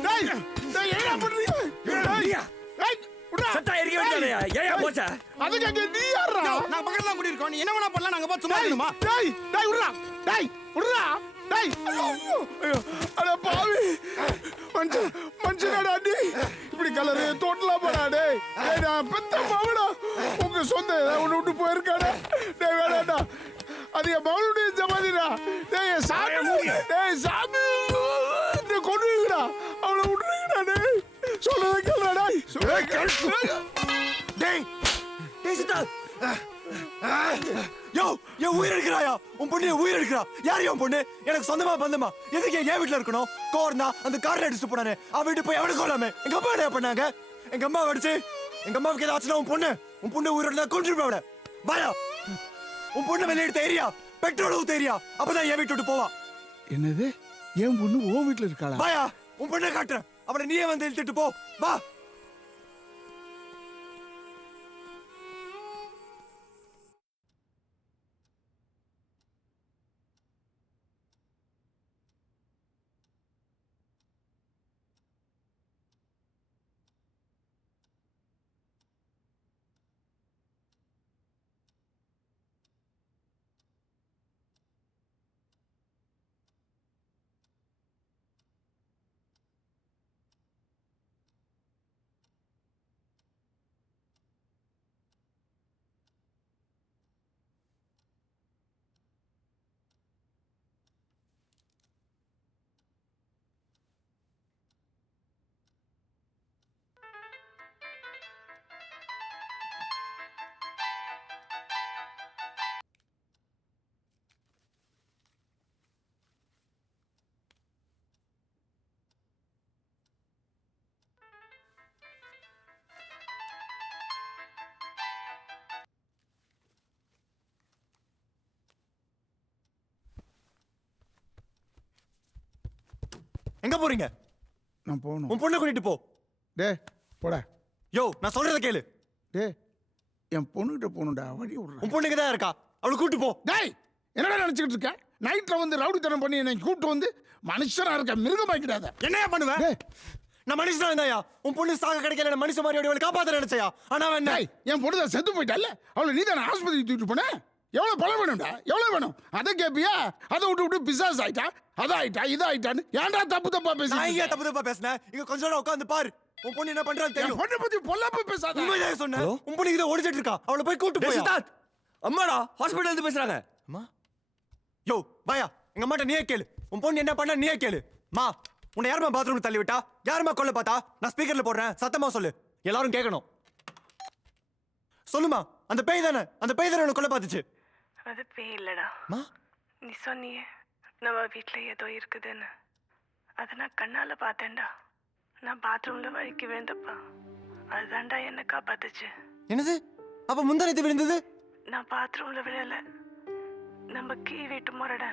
டேய் டேய் என்ன பண்றீங்க டேய் டேய் உடா சட்டா எரிக்க வேண்டியதானயா ஏயா போச்ச அது கேக்க நீ யாரா நான் பக்கத்துல தான் குடி இருக்கோம் நீ என்ன வேணா பண்ணலாம் நாங்க போய் சும்மா இருக்கணுமா டேய் டேய் உடா டேய் உடா டேய் ஐயோ அட பாவி மனுஷனடா நீ இப்படி கலரு தோட்டலாம் போடா டேய் டேய் நான் பெத்த பாவடா உங்க சொந்த உன்னை விட்டு போயிருக்காடா டேய் வேணாடா அது என் மகளுடைய ஜமாதிடா டேய் சாமி நீ கொண்டுடா அவளை விட்டுருங்கடா டேய் சொல்றத கேளுடா டேய் டேய் சித்தா யோ என் உயிர் எடுக்கிறாயா உன் பொண்ணு என் உயிர் எடுக்கிறா யார் என் பொண்ணு எனக்கு சொந்தமா பந்தமா எதுக்கு என் வீட்டுல இருக்கணும் கோர்னா அந்த கார்ல அடிச்சுட்டு போனானே அவன் வீட்டு போய் அவனுக்கு கொள்ளாமே எங்க அம்மா என்ன பண்ணாங்க எங்க அம்மா அடிச்சு எங்க அம்மாவுக்கு ஏதாச்சும் உன் பொண்ணு உயிரோட கொண்டு அவட பாயா உன் பொண்ணு வெளியே எடுத்த ஏரியா பெட்ரோல் ஊத்த ஏரியா அப்பதான் என் வீட்டு விட்டு போவா என்னது என் பொண்ணு உன் வீட்டுல இருக்காளா பாயா உன் பொண்ணை காட்டுறேன் அவனை நீயே வந்து இழுத்துட்டு போ வா எங்க போறீங்க நான் போகணும் உன் பொண்ணை கூட்டிட்டு போ டேய் போடா யோ நான் சொல்றத கேளு டேய் என் பொண்ணுகிட்ட போகணும்டா வழி விடுறேன் உன் பொண்ணுக்கு தான் இருக்கா அவளை கூட்டு போ டேய் என்னடா நினைச்சுக்கிட்டு இருக்க நைட்ல வந்து ரவுடித்தனம் பண்ணி என்னை கூப்பிட்டு வந்து மனுஷனா இருக்க மிருகமாக்கிடாத என்னையா பண்ணுவேன் நான் மனுஷனா இருந்தாயா உன் பொண்ணு சாக கிடைக்கல மனுஷ மாதிரி அவளை காப்பாத்த நினைச்சயா ஆனா அவன் டேய் என் பொண்ணு தான் செத்து போயிட்டால அவளை நீ தானே ஆஸ்பத்திரி தூக்கிட்டு போன எவ்வளவு பணம் வேணும்டா எவ்வளவு வேணும் அதை கேப்பியா அதை விட்டு பிசாஸ் ஆயிட்டா அதாயிட்டா இதாயிட்டான்னு ஏன்டா தப்பா பேசி நான் ஏன் தப்பா பேசுனேன் இங்க கொஞ்ச நேரம் உட்கார்ந்து பாரு உன் பொண்ணு என்ன பண்றான்னு தெரியும் பொண்ணை பத்தி பொல்லாப்ப பேசாத உண்மையாக சொன்னேன் உன் பொண்ணு இதை ஓடிச்சிட்டு இருக்கா அவளை போய் கூட்டு போய் சித்தார்த் அம்மாடா ஹாஸ்பிடல்ல இருந்து பேசுறாங்க அம்மா யோ பாயா எங்க அம்மாட்ட நீயே கேளு உன் பொண்ணு என்ன பண்ணா நீயே கேளு மா உன்னை யாருமா பாத்ரூம் தள்ளி விட்டா யாருமா கொல்ல பார்த்தா நான் ஸ்பீக்கர்ல போடுறேன் சத்தமா சொல்லு எல்லாரும் கேட்கணும் சொல்லுமா அந்த பேய் தானே உன்னை கொல்ல பார்த்துச்சு அது பேய் இல்லடா மா நீ சொன்னியே நம்ம வீட்டுல ஏதோ இருக்குதுன்னு அதை நான் கண்ணால பார்த்தேன்டா நான் பாத்ரூம்ல வழுக்கி விழுந்தப்பா அதுதான்டா என்ன காப்பாத்துச்சு என்னது அப்ப முந்தானத்து விழுந்தது நான் பாத்ரூம்ல விழல நம்ம வீட்டு முறட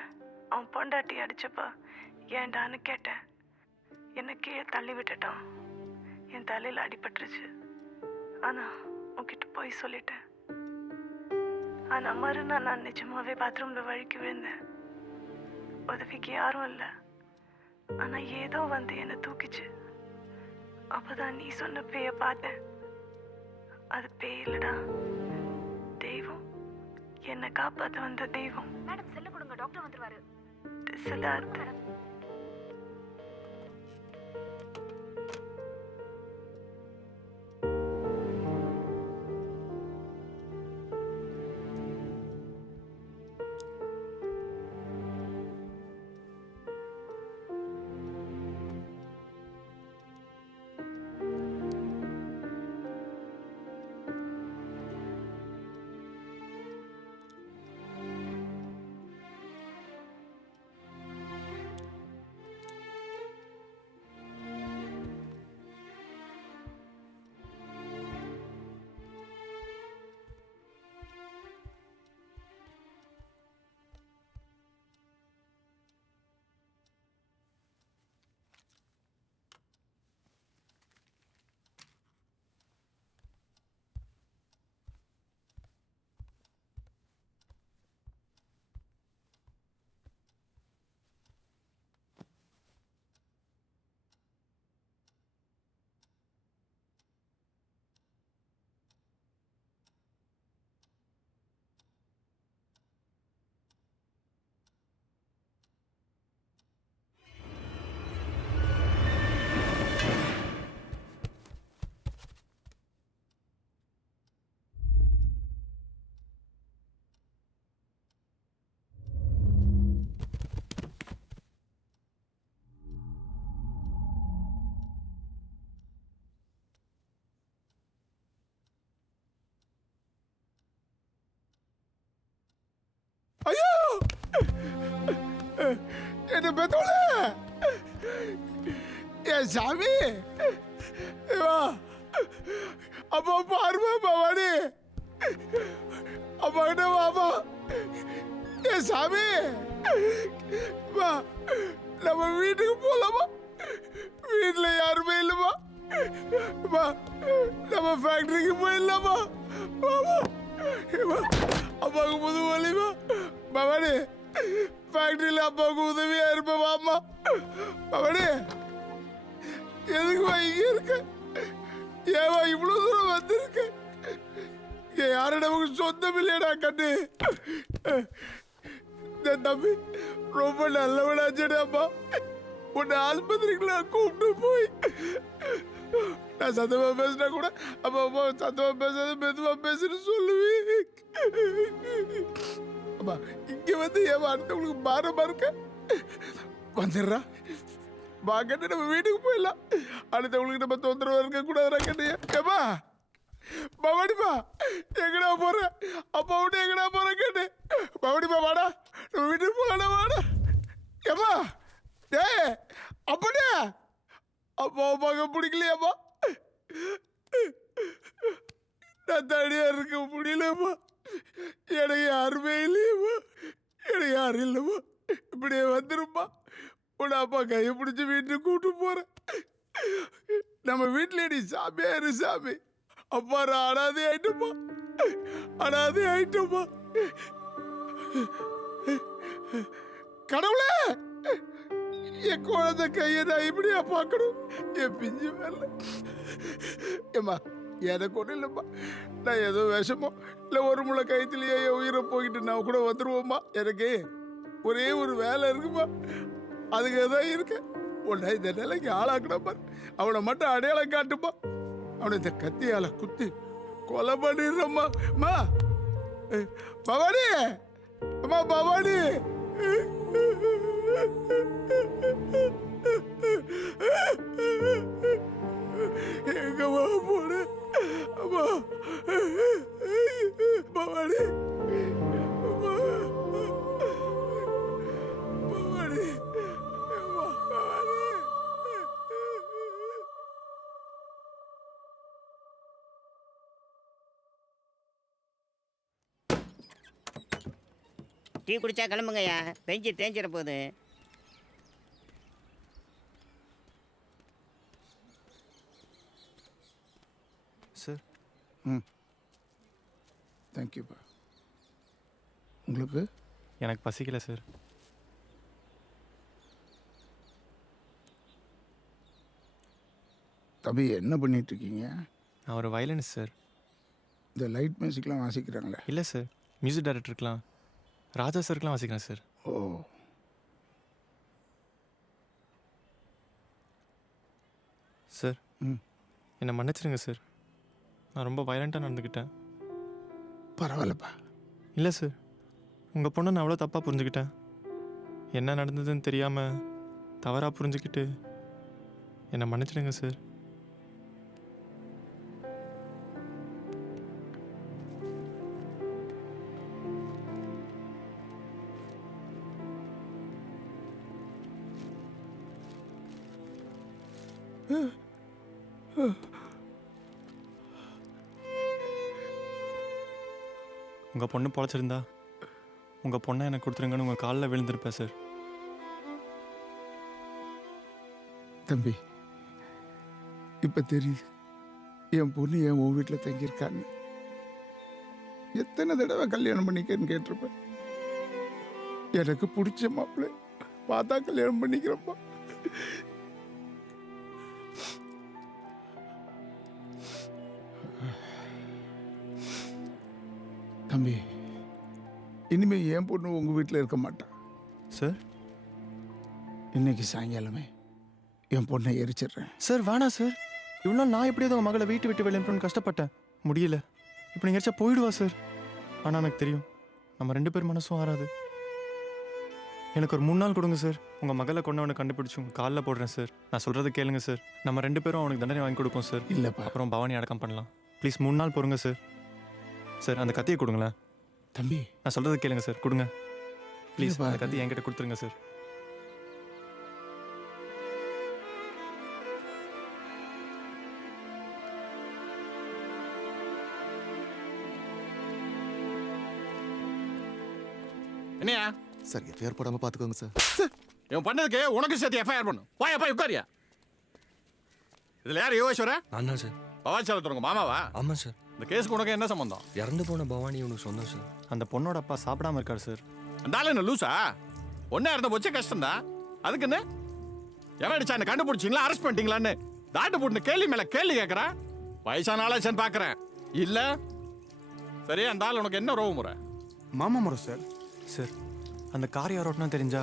அவன் பொண்டாட்டி அடிச்சப்பா ஏன்டான்னு கேட்டேன் என்ன கீழே தள்ளி விட்டுட்டான் என் தலையில அடிபட்டுருச்சு ஆனா உன்கிட்ட போய் சொல்லிட்டேன் ஆனா மறுநாள் நான் நிஜமாவே பாத்ரூம்ல வழுக்கி விழுந்தேன் உதவிக்கு யாரும் இல்லை ஆனா ஏதோ வந்து என்ன தூக்கிச்சு அப்பதான் நீ சொன்ன பேய பார்த்தேன் அது பேய் இல்லடா தெய்வம் என்ன காப்பாத்த வந்த தெய்வம் மேடம் செல்ல கொடுங்க டாக்டர் வந்துருவாரு சித்தார்த் என்ன பெத்தோளே ஏ சாமி வா அப்பா பாருமா பவானி அப்பா கிட்ட வாப்பா ஏ சாமி வா நம்ம வீட்டுக்கு போலாமா வீட்டுல யாருமே இல்லைமா வா நம்ம ஃபேக்டரிக்கு போயிடலாமா வாமா அப்பாவுக்கு புது வழிமா பவானி ஃபேக்டரியில் அப்பாவுக்கு உதவியா இருப்பேன் வாமா பவானி எதுக்குமா இங்க இருக்க ஏவா இவ்வளவு தூரம் வந்திருக்க யாரும் நமக்கு சொந்தம் இல்லையடா கண்ணு தம்பி ரொம்ப நல்லவனாச்சடாப்பா உன்னை ஆஸ்பத்திரிக்குள்ள கூப்பிட்டு போய் நான் சத்தமா பேசினா கூட அப்பா அப்பா சத்தமா பேசாத மெதுவா பேசுன்னு சொல்லுவேன் அப்பா இங்க வந்து ஏவா அடுத்தவங்களுக்கு பாரமா இருக்க வந்துடுறா வா கண்ணு நம்ம வீட்டுக்கு போயிடலாம் அடுத்தவங்களுக்கு நம்ம தொந்தரவு இருக்க கூடாதுடா கண்ணு ஏப்பா பவானிப்பா எங்கடா போற அப்பா விட்டு எங்கடா போற கேட்டு பவானிப்பா வாடா நம்ம வீட்டுக்கு போகலாம் வாடா ஏப்பா டே அப்படியே அப்பா அப்பாங்க பிடிக்கலையாப்பா நான் தனியா இருக்க முடியலப்பா எனக்கு யாருமே இல்லையப்பா எனக்கு யாரும் இல்லைப்பா இப்படியே வந்துருப்பா உன் அப்பா கையை பிடிச்சி வீட்டுக்கு கூப்பிட்டு போறேன் நம்ம வீட்டில் நீ சாமியா இரு சாமி அப்பா நான் அனாதை ஆயிட்டப்பா அனாதை ஆயிட்டப்பா கடவுளே என் குழந்தை கையை நான் இப்படியா பார்க்கணும் என் பிஞ்சு மேல ஏம்மா எனக்கு ஒன்றும் இல்லைம்மா நான் ஏதோ விஷமோ இல்லை ஒரு முளை கயத்துலேயே என் உயிரை போய்கிட்டு நான் கூட வந்துடுவோம்மா எனக்கு ஒரே ஒரு வேலை இருக்குமா அதுக்கு தான் இருக்கு உன்னை இந்த நிலைக்கு ஆளாக்கணும் பாரு அவனை மட்டும் அடையாளம் காட்டுப்பா அவனை இந்த கத்தியால குத்தி கொலை பண்ணிடுறம்மா அம்மா பவானி அம்மா பவானி எங்கம்மா போன அம்மா பவானி பவானி டீ குடிச்சா கிளம்புங்கய்யா பெஞ்சு தேஞ்சிட போகுது. சார் தேங்க்யூப்பா. உங்களுக்கு? எனக்கு பசிக்கல சார். தம்பி என்ன பண்ணிட்டு இருக்கீங்க? நான் ஒரு வயலினிஸ்ட் சார். இந்த லைட் மியூசிக்லாம் வாசிக்கிறாங்களே? இல்லை சார், மியூசிக் டைரக்டருக்கெலாம் ராஜா சாருக்கெலாம் வாசிக்கிறேன் சார். ஓ சார் என்னை மன்னிச்சிருங்க சார், நான் ரொம்ப வயலண்ட்டாக நடந்துக்கிட்டேன். பரவாயில்லப்பா. இல்லை சார், உங்கள் பொண்ணை நான் அவ்வளோ தப்பாக புரிஞ்சுக்கிட்டேன். என்ன நடந்ததுன்னு தெரியாமல் தவறாக புரிஞ்சுக்கிட்டு என்னை மன்னிச்சிடுங்க சார். உங்கள் பொண்ணு பொழைச்சிருந்தா உங்கள் பொண்ணை எனக்கு கொடுத்துருங்கன்னு உங்கள் காலில் விழுந்திருப்பேன் சார். தம்பி இப்போ தெரியுது என் பொண்ணு என் உன் வீட்டில் தங்கியிருக்கான்னு. எத்தனை தடவை கல்யாணம் பண்ணிக்கன்னு கேட்டிருப்பேன். எனக்கு பிடிச்ச மாப்பிள்ளை பார்த்தா கல்யாணம் பண்ணிக்கிறப்பா. தம்பி இனிமே என் பொண்ணு உங்கள் வீட்டில் இருக்க மாட்டான் சார். இன்னைக்கு சாயங்காலமே என் பொண்ணை எரிச்சிடுறேன் சார். வேணாம் சார், இவ்வளோ நாள் நான் எப்படியாவது உங்கள் மகளை வீட்டு விட்டு வெளியனுப்பணும்னு கஷ்டப்பட்டேன், முடியல. இப்போ நீங்கள் எரிச்சா போயிடுவா சார். ஆனால் எனக்கு தெரியும் நம்ம 2 பேர் மனசும் ஆறாது. எனக்கு ஒரு 3 நாள் கொடுங்க சார், உங்கள் மகளை கொண்டவனை கண்டுபிடிச்சி உங்கள் காலில் போடுறேன் சார். நான் சொல்கிறத கேளுங்க சார், நம்ம 2 பேரும் அவனுக்கு தண்டனை வாங்கி கொடுப்போம் சார். இல்லைப்பா. அப்புறம் பவானி அடக்கம் பண்ணலாம். ப்ளீஸ் 3 நாள் பொறுங்க சார். சார் அந்த கத்தியை கொடுங்களேன். தம்பி நான் சொல்கிறது கேளுங்க சார், கொடுங்க ப்ளீஸ். அந்த கத்தி என்கிட்ட கொடுத்துருங்க சார். என்னையா சார் எஃப்ஐஆர் போடாம பாத்துக்கோங்க சார். இவன் பண்ணதுக்கு உனக்கு சேர்த்து எஃப்ஐஆர் பண்ணும். போய் உட்காரியா. இதுல யார் யோகேஸ்வர? நான் தான் சார். பவாச்சாரத்துறங்க மாமாவா? ஆமாம் சார். இந்த கேஸுக்கு உனக்கு என்ன சம்பந்தம்? இறந்து போன பவானி உனக்கு சொன்னோம் சார். அந்த பொண்ணோட அப்பா சாப்பிடாம இருக்காரு சார். அந்த ஆளு என்ன லூசா? ஒன்னா இருந்த போச்சே கஷ்டம்தான். அதுக்கு என்ன எவன் அடிச்சான்னு கண்டுபிடிச்சிங்களா, அரெஸ்ட் பண்ணிட்டீங்களான்னு தாட்டு போட்டு கேள்வி மேல கேள்வி கேட்கறா. வயசான ஆளாச்சான்னு பாக்குறேன். இல்ல சரி, அந்த ஆள் உனக்கு என்ன ரோவு முறை? மாமா முறை சார். சார் அந்த கார் யார் ஓட்டணும் தெரிஞ்சா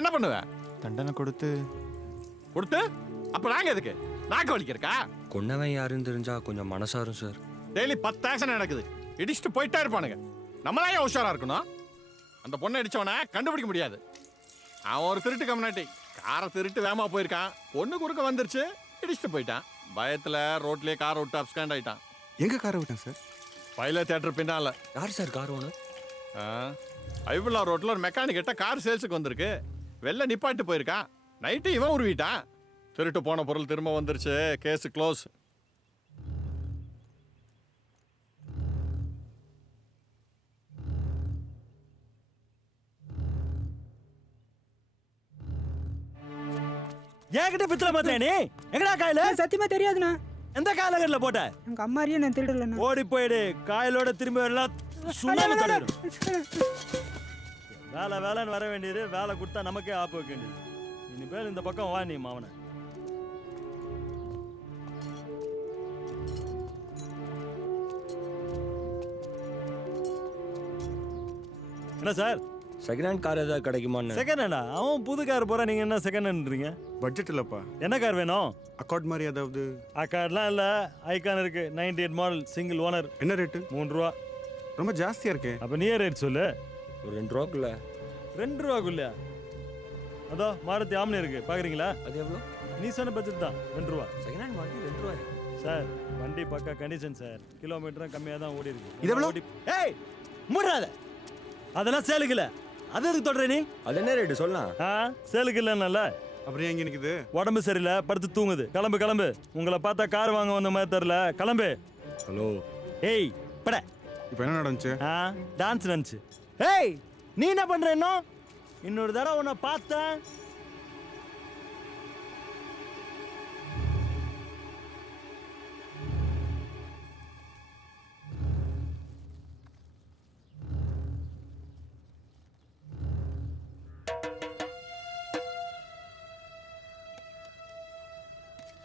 என்ன பண்ணுவேன்? தண்டனை கொடுத்து அப்ப நாங்க எதுக்கு நாக்கு வலிக்கிறக்கா? கொன்னவன் யாருன்னு தெரிஞ்சா கொஞ்சம் மனசாரும் சார். டெய்லி 10 ஆக்சிடென்ட் நடக்குது. இடிச்சுட்டு போயிட்டே இருப்பானுங்க. நம்மளா ஏன் உஷாரா இருக்கணும்? அந்த பொண்ணை அடிச்சவனை கண்டுபிடிக்க முடியாது. அவன் ஒரு திருட்டு கம்னாட்டி காரை திருட்டு வேகமா போயிருக்கான். பொண்ணு குறுக்க வந்துருச்சு, இடிச்சுட்டு போயிட்டான். பயத்துல ரோட்லயே கார் விட்டு அப்ஸ்காண்ட் ஆயிட்டான். எங்க காரை விட்டேன் சார்? பைலட் தியேட்டர் பின்னால. யார் சார் கார் ஓனர்? ஐபுல்லா ரோட்ல ஒரு மெக்கானிக் கிட்ட கார் சேல்ஸுக்கு வந்திருக்கு. வெளில நிப்பாட்டு போயிருக்கான். நைட்டு இவன் உருவிட்டான். திருட்டு போன பொருள் திரும்ப வந்துருச்சு. Case close. ஏகிட்ட பித்தல மாத்தியா நீ? எங்கடா காயில? சத்தியமா தெரியாதுண்ணா. எந்த காலகட்டத்தில் போட்ட? எங்க அம்மாரியே நான் திருடலண்ணா. ஓடி போயிடு. காயலோட திரும்பி வரலாம். சுண்ணாம்பு தடவிடும். வேலை வேலைன்னு வர வேண்டியது, வேலை கொடுத்தா நமக்கே ஆப்பு வைக்க வேண்டியது. இனிமேல் இந்த பக்கம் வா நீ மாவன. என்ன சார், செகண்ட் ஹேண்ட் கார் ஏதாவது கிடைக்குமான்னு? செகண்ட் ஹேண்டா? அவன் புது கார் போறா, நீங்க என்ன செகண்ட் ஹேண்ட்றீங்க? பட்ஜெட் இல்லப்பா. என்ன கார் வேணும்? அக்கார்ட் மாதிரி ஏதாவது? அக்கார்ட்லாம் இல்ல, ஐகான் இருக்கு. 98 மாடல், சிங்கிள் ஓனர். என்ன ரேட்டு? 3 ரூபா. ரொம்ப ஜாஸ்தியா இருக்கு. அப்ப நீயே ரேட் சொல்லு. ஒரு 2 ரூபாக்குள்ள. 2 ரூபாக்குள்ளயா? அதோ மாருதி ஆம்னி இருக்கு, பாக்குறீங்களா? அது எவ்வளோ? நீ சொன்ன பட்ஜெட் தான், 2 ரூபா. செகண்ட் ஹேண்ட் மாருதி 2 ரூபாயா? சார் வண்டி பக்கா கண்டிஷன் சார். கிலோமீட்டரும் கம்மியாக தான் ஓடி இருக்கு. இது எவ்வளோ? ஏய் மூடாத, அதெல்லாம் சேலுக்கு இல்லை. அது எதுக்கு தொடர நீ? அது என்ன ரேட்டு சொல்லலாம்? சேலுக்கு இல்லைன்னால அப்படியே எங்க நிக்குது? உடம்பு சரியில்லை, படுத்து தூங்குது. கிளம்பு கிளம்பு. உங்களை பார்த்தா கார் வாங்க வந்த மாதிரி தெரியல. கிளம்பு. ஹலோ. ஏய் பட. இப்போ என்ன நடந்துச்சு? டான்ஸ் நடந்துச்சு. ஏய் நீ என்ன பண்ற? இன்னொரு தடவை உன்னை பார்த்தேன்.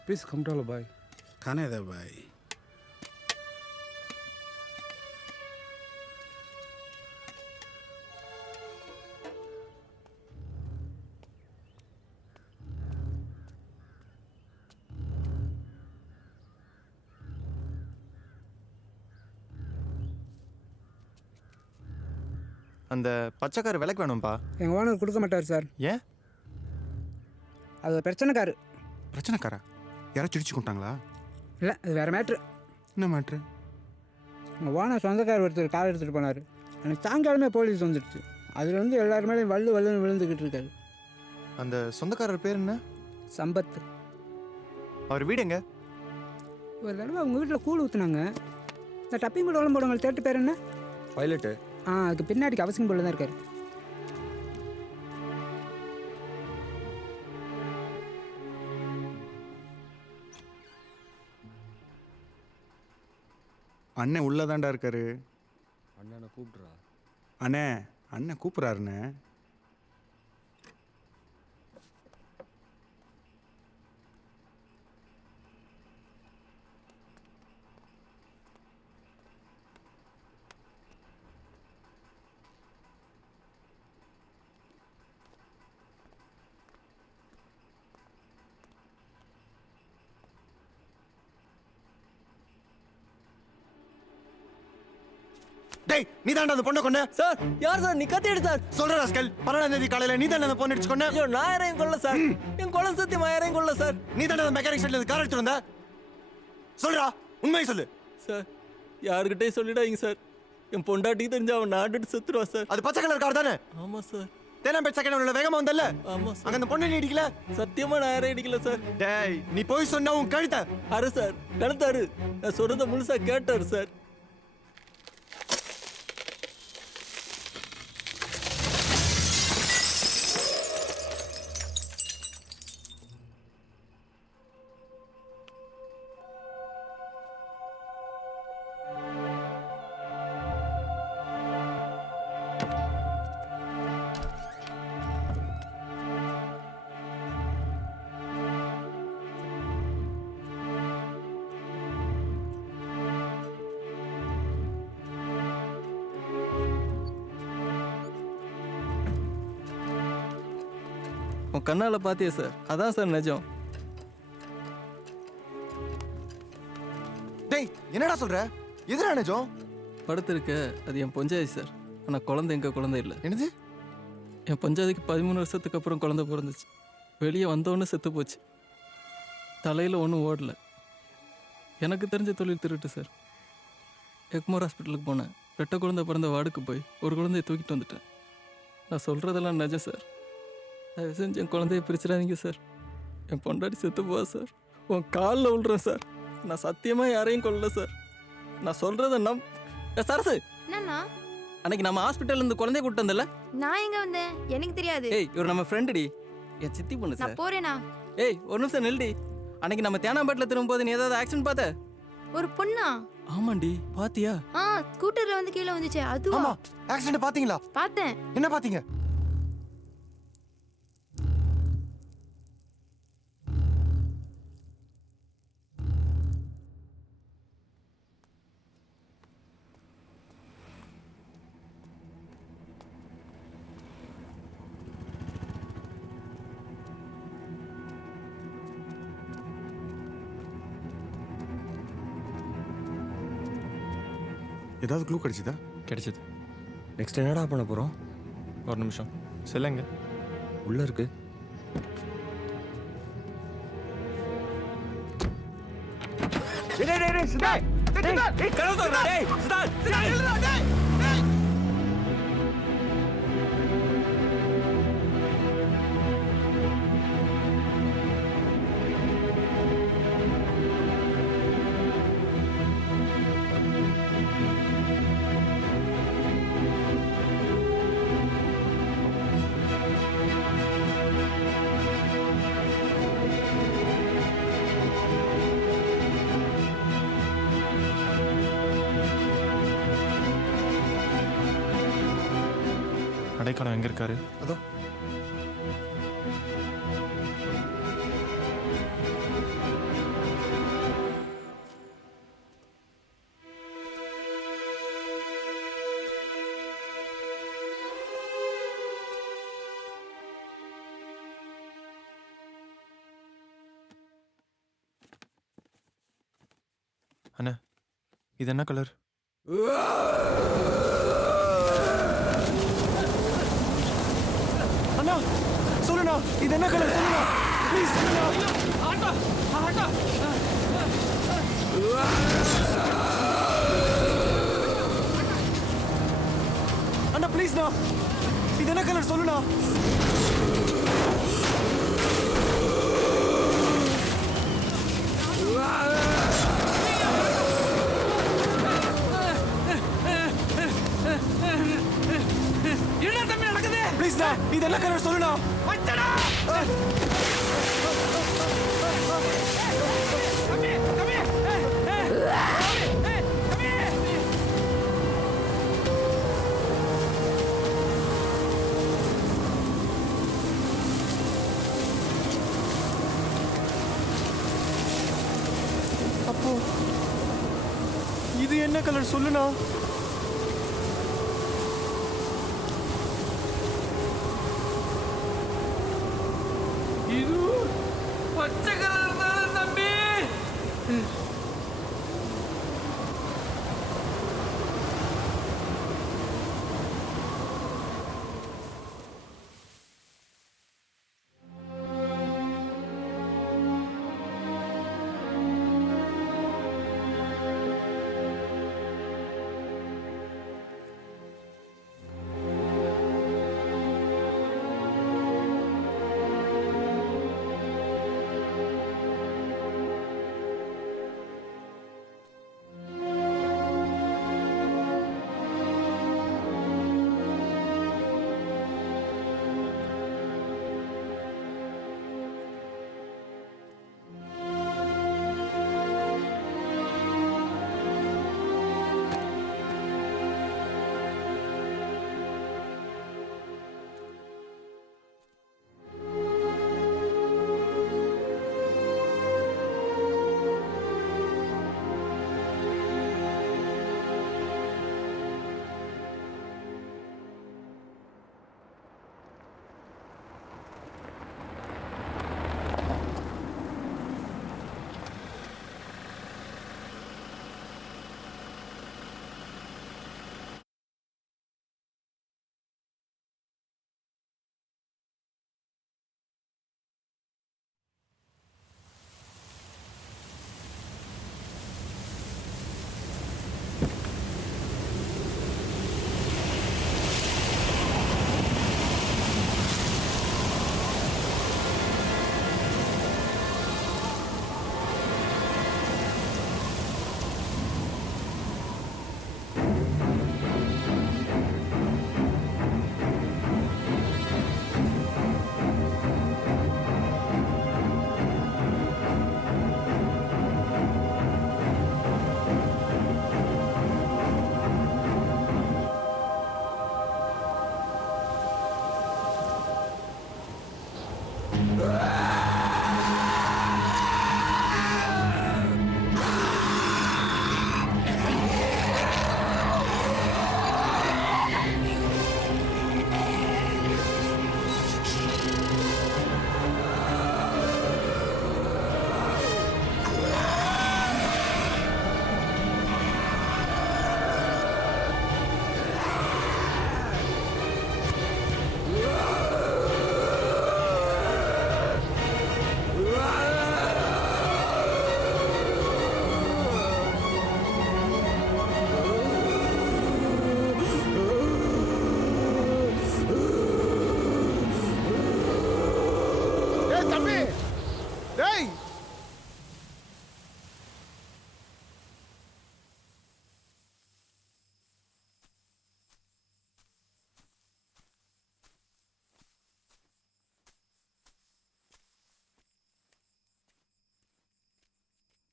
Please come to भाई. खाने दे भाई. அந்த பச்சைக்கார விலைக்கு வேணும்பா. எங்கள் ஓனர் கொடுக்க மாட்டார் சார். ஏன்? அது பிரச்சனைக்காரு. பிரச்சனைக்காரா? யாராச்சும் இடிச்சு கொண்டாங்களா? இல்லை, அது வேறு மேட்ரு. என்ன மேட்ரு? எங்கள் ஓனர் சொந்தக்கார் ஒருத்தர் கார் எடுத்துகிட்டு போனார். எனக்கு சாயங்காலமே போலீஸ் வந்துடுச்சு. அதில் வந்து எல்லாருமே வள்ளுன்னு விழுந்துக்கிட்டு இருக்காரு. அந்த சொந்தக்காரர் பேர் என்ன? சம்பத். அவர் வீடு எங்க? ஒரு தடவை அவங்க வீட்டில் கூழ் ஊற்றுனாங்க. இந்த டப்பிங் கூட உடம்பு போடுவாங்க. தேட்டு பேர் என்ன? பைலட்டு. அதுக்கு பின்னாடிக்கு அவசியம் போல தான் இருக்காரு. அண்ணன் உள்ளதாண்டா இருக்காரு. அண்ணனை கூப்பிட்றா. அண்ணே, அண்ணன் கூப்பிட்றாருண்ணே. டேய், நீ தான்டா அந்த பொண்ணை கொன்ன? சார் யார் சார்? நீ கத்தி எடு சார். சொல்ற ராஸ்கல். 12ஆம் தேதி காலையில நீ தான்டா அந்த பொண்ணை அடிச்சு கொன்ன? ஐயோ நான் யாரையும் கொல்ல சார். என் கொலை சத்தியமா யாரையும் கொல்ல சார். நீ தான்டா அந்த மெக்கானிக் ஷெட்ல கார் எடுத்து வந்த? சொல்றா, உண்மையை சொல்லு. சார் யாருக்கிட்டே சொல்லிடாதீங்க சார். என் பொண்டாட்டி தெரிஞ்சா அவன் நாட்டுட்டு செத்துருவா சார். அது பச்சை கலர் கார் தானே? ஆமா சார். தேனாம்பேட் செகண்ட் உள்ள வேகமா வந்தல்ல? ஆமா சார். அங்க அந்த பொண்ணை நீ அடிக்கல? சத்தியமா நான் யாரையும் அடிக்கல சார். டேய், நீ போய் சொன்னா உன் கழுத்த அரு சார். கழுத்தாரு. நான் சொல்றத முழுசா கேட்டாரு சார். உன் கண்ணால் பார்த்தியே சார், அதான் சார் நிஜம். டேய் என்னடா சொல்ற? எதுடா நிஜம்? படுத்திருக்க அது என் பொஞ்சாதி சார். ஆனால் குழந்தை எங்க குழந்தை இல்லை. என்னது? என் பஞ்சாதிக்கு 13 வருஷத்துக்கு அப்புறம் குழந்தை பிறந்துச்சு. வெளியே வந்தோடனே செத்து போச்சு. தலையில் ஒன்றும் ஓடல. எனக்கு தெரிஞ்ச தொழில் திருட்டு சார். எக்மோர் ஹாஸ்பிட்டலுக்கு போனேன். 2 குழந்தை பிறந்த வார்டுக்கு போய் ஒரு குழந்தைய தூக்கிட்டு வந்துட்டேன். நான் சொல்கிறதெல்லாம் நிஜம் சார். தயவு செஞ்சு என் குழந்தைய பிரிச்சிடாதீங்க சார். என் பொண்டாட்டி செத்து போவா சார். உன் காலில் விழுறேன் சார். நான் சத்தியமாக யாரையும் கொல்லல சார். நான் சொல்கிறத சரசு என்னண்ணா? அன்னைக்கு நம்ம ஹாஸ்பிட்டல்லேருந்து குழந்தைய கூப்பிட்டு வந்தல. நான் எங்க வந்தேன்? எனக்கு தெரியாது. ஏய் இவர் நம்ம ஃப்ரெண்டுடி, என் சித்தி பொண்ணு சார். நான் போறேனா? ஏய் ஒரு நிமிஷம் நில்டி. அன்னைக்கு நம்ம தேனாம்பேட்டில் திரும்பும்போது நீ ஏதாவது ஆக்சிடென்ட் பார்த்த? ஒரு பொண்ணா? ஆமாண்டி, பாத்தியா? ஸ்கூட்டர்ல வந்து கீழே வந்துச்சு அதுவா? ஆமா, ஆக்சிடென்ட் பாத்தீங்களா? பார்த்தேன். என்ன பாத்தீங்க? ஏதாவது க்ளூ கிடைச்சதா? கிடைச்சது. நெக்ஸ்ட் என்னடா பண்ண போறோம்? ஒரு நிமிஷம். சொல்லுங்க. உள்ள இருக்கு. அடைக்கலம் எங்க இருக்காரு? அதோ. அண்ணா இது என்ன கலர்? அண்ணா சொல்லுண்ணா, இது என்ன கலர்? சொல்லுண்ணா ப்ளீஸ். அண்ணா ப்ளீஸ்ண்ணா, இது என்ன கலர்? சொல்லுண்ணா. என்ன தம்பி நடக்குது? ப்ளீஸ்ண்ணா, இது என்ன கலர்? சொல்லுண்ணா. மச்சடா! கம்மி கம்மி அப்போ இது என்ன கலர்? சொல்லுண்ணா. இது பச்சை கலர் தானே தம்பி?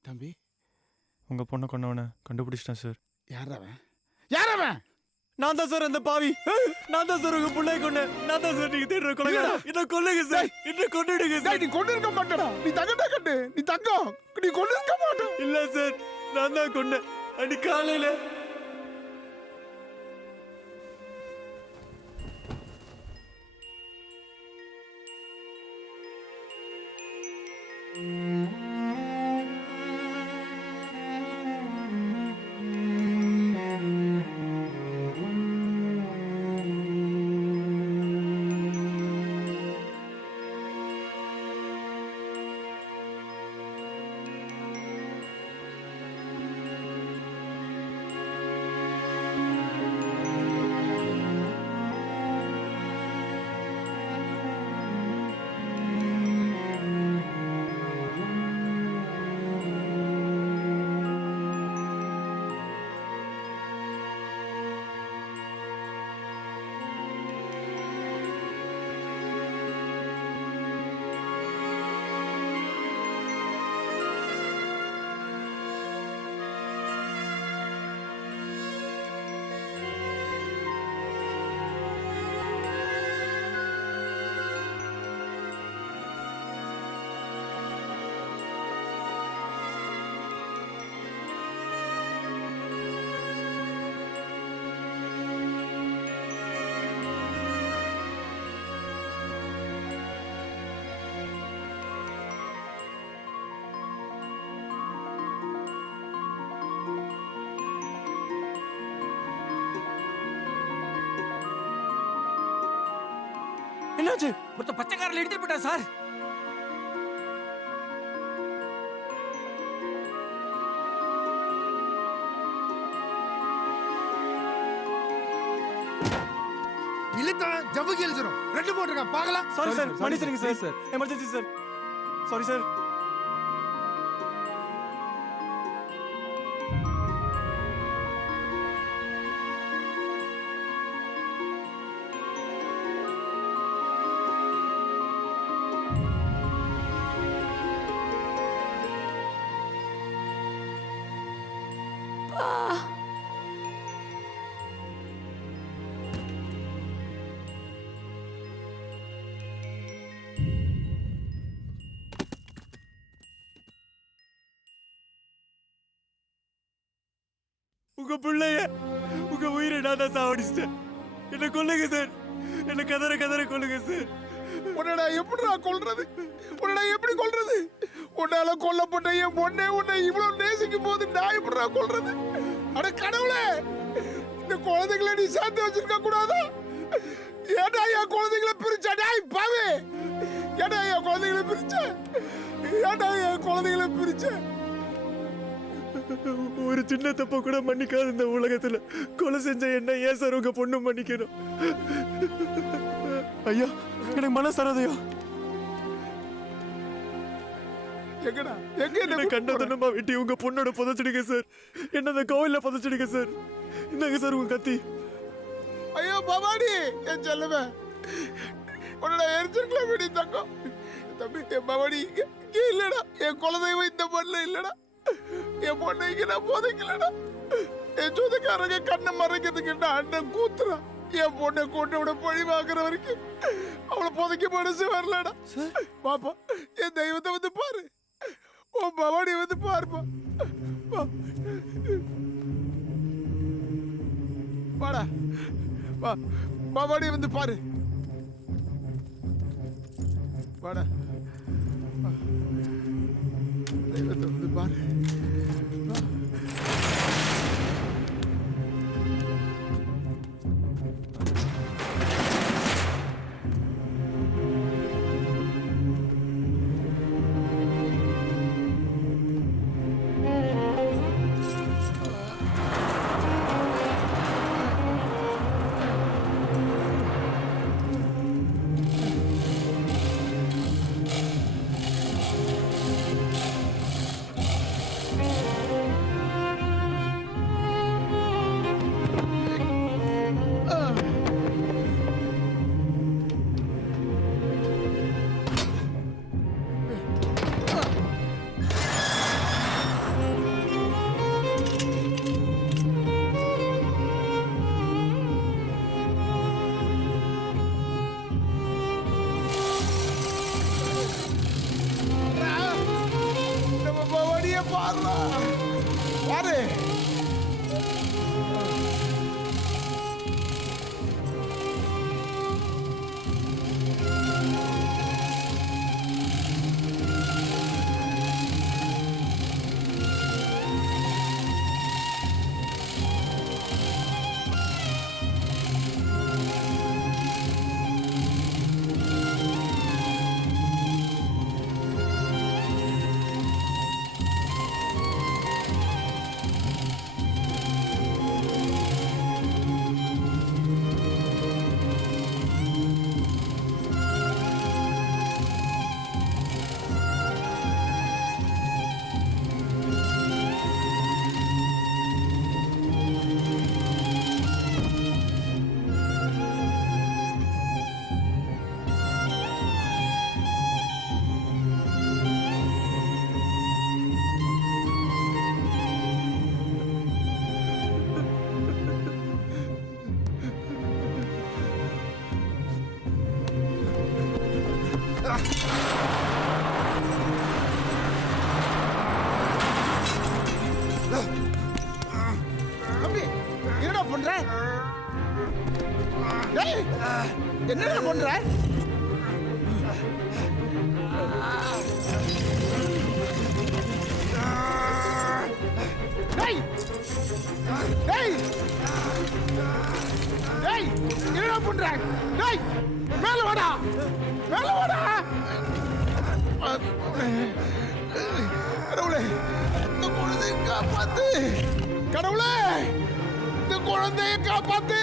தம்பி உங்க பொண்ணை கொண்டவனை கண்டுபிடிச்சிட்டேன் சார். யார் அவன்? யார் அவன்? நான் தான் சார் அந்த பாவி. நான் தான் சார் உங்க பிள்ளைய கொண்டேன். நான் தான் சார் நீங்க தேடுற கொலைகாரன். என்ன கொல்லுங்க சார். என்ன கொன்னுடுங்க சார். நீ கொண்டு இருக்க மாட்டடா. நீ தங்கடா கண்டு. நீ தங்கம். நீ கொண்டு இருக்க மாட்ட. இல்ல சார். நான் தான் கொன்னேன். அன்னைக்கு காலையில என்னாச்சு? ஒருத்த பச்சைக்காரில் எடுத்துட்டு போயிட்டா சார். இல்லடா ஜவுகி எழுதுறோம். ரெண்டு போட்டுங்க பார்க்கலாம். Sorry sir. மன்னிச்சிடுங்க sir. Emergency sir. Sorry sir. உங்க பிள்ளைய உங்க உயிரை நான் தான் சாவடிச்சிட்டேன். என்ன கொல்லுங்க சார். என்ன கதற கதற கொல்லுங்க சார். உன்னடா எப்படிடா கொல்றது? உன்னடா எப்படி கொல்றது? உன்னால கொல்லப்பட்ட என் பொண்ணே உன்னை இவ்வளவு நேசிக்கும் போது நான் எப்படிடா கொல்றது? அட கடவுளே, இந்த குழந்தைகளை நீ சேர்த்து வச்சிருக்க கூடாதா? ஏடா என் குழந்தைகளை பிரிச்ச? டேய் பாவி, ஏடா என் குழந்தைகளை பிரிச்ச? ஏடா என் குழந்தைகளை பிரிச்ச? ஒரு சின்ன தப்ப கூட மன்னிக்காத இந்த உலகத்துல கொலை செஞ்ச என்ன ஏன் சார் உங்க பொண்ணு மன்னிக்கணும்? ஐயா எனக்கு மனசரதையா எங்கடா எங்க என்ன கண்டதனமா வெட்டி உங்க பொண்ணோட புதைச்சிடுங்க சார். என்ன அந்த கோவில்ல புதைச்சிடுங்க சார். இந்தாங்க சார் உங்க கத்தி. ஐயோ பவானி, என் செல்லவே, உன்னோட எரிச்சிருக்கலாம் வெடி தங்கம். தம்பி என் பவானி இங்க இல்லடா. என் குலதெய்வம் இந்த மண்ணில் இல்லடா. என் பொண்ணை இங்க நான் புதைக்கலடா. என் சொந்தக்காரங்க கண்ணை மறைக்கிறதுக்கு என்ன அண்ணன் கூத்துறா. என் பொண்ணை கொண்டு விட பழி வாங்குற வரைக்கும் அவளை புதைக்க மனசு வரலடா. பாப்பா என் தெய்வத்தை வந்து பாரு. உன் பவானி வந்து பாருப்பா. வாடா வா, பவானி வந்து பாரு. வாடா தெய்வத்தை வந்து பாரு. தம்பி என்னடா பண்ற? டேய் என்னடா பண்ற? டேய் டேய் டேய் என்னடா பண்ற? டேய் மேல வாடா, மேல வாடா. கடவுளே இந்த குழந்தையை காப்பாத்து, கடவுளே இந்த குழந்தையை காப்பாத்து.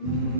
Mm-hmm.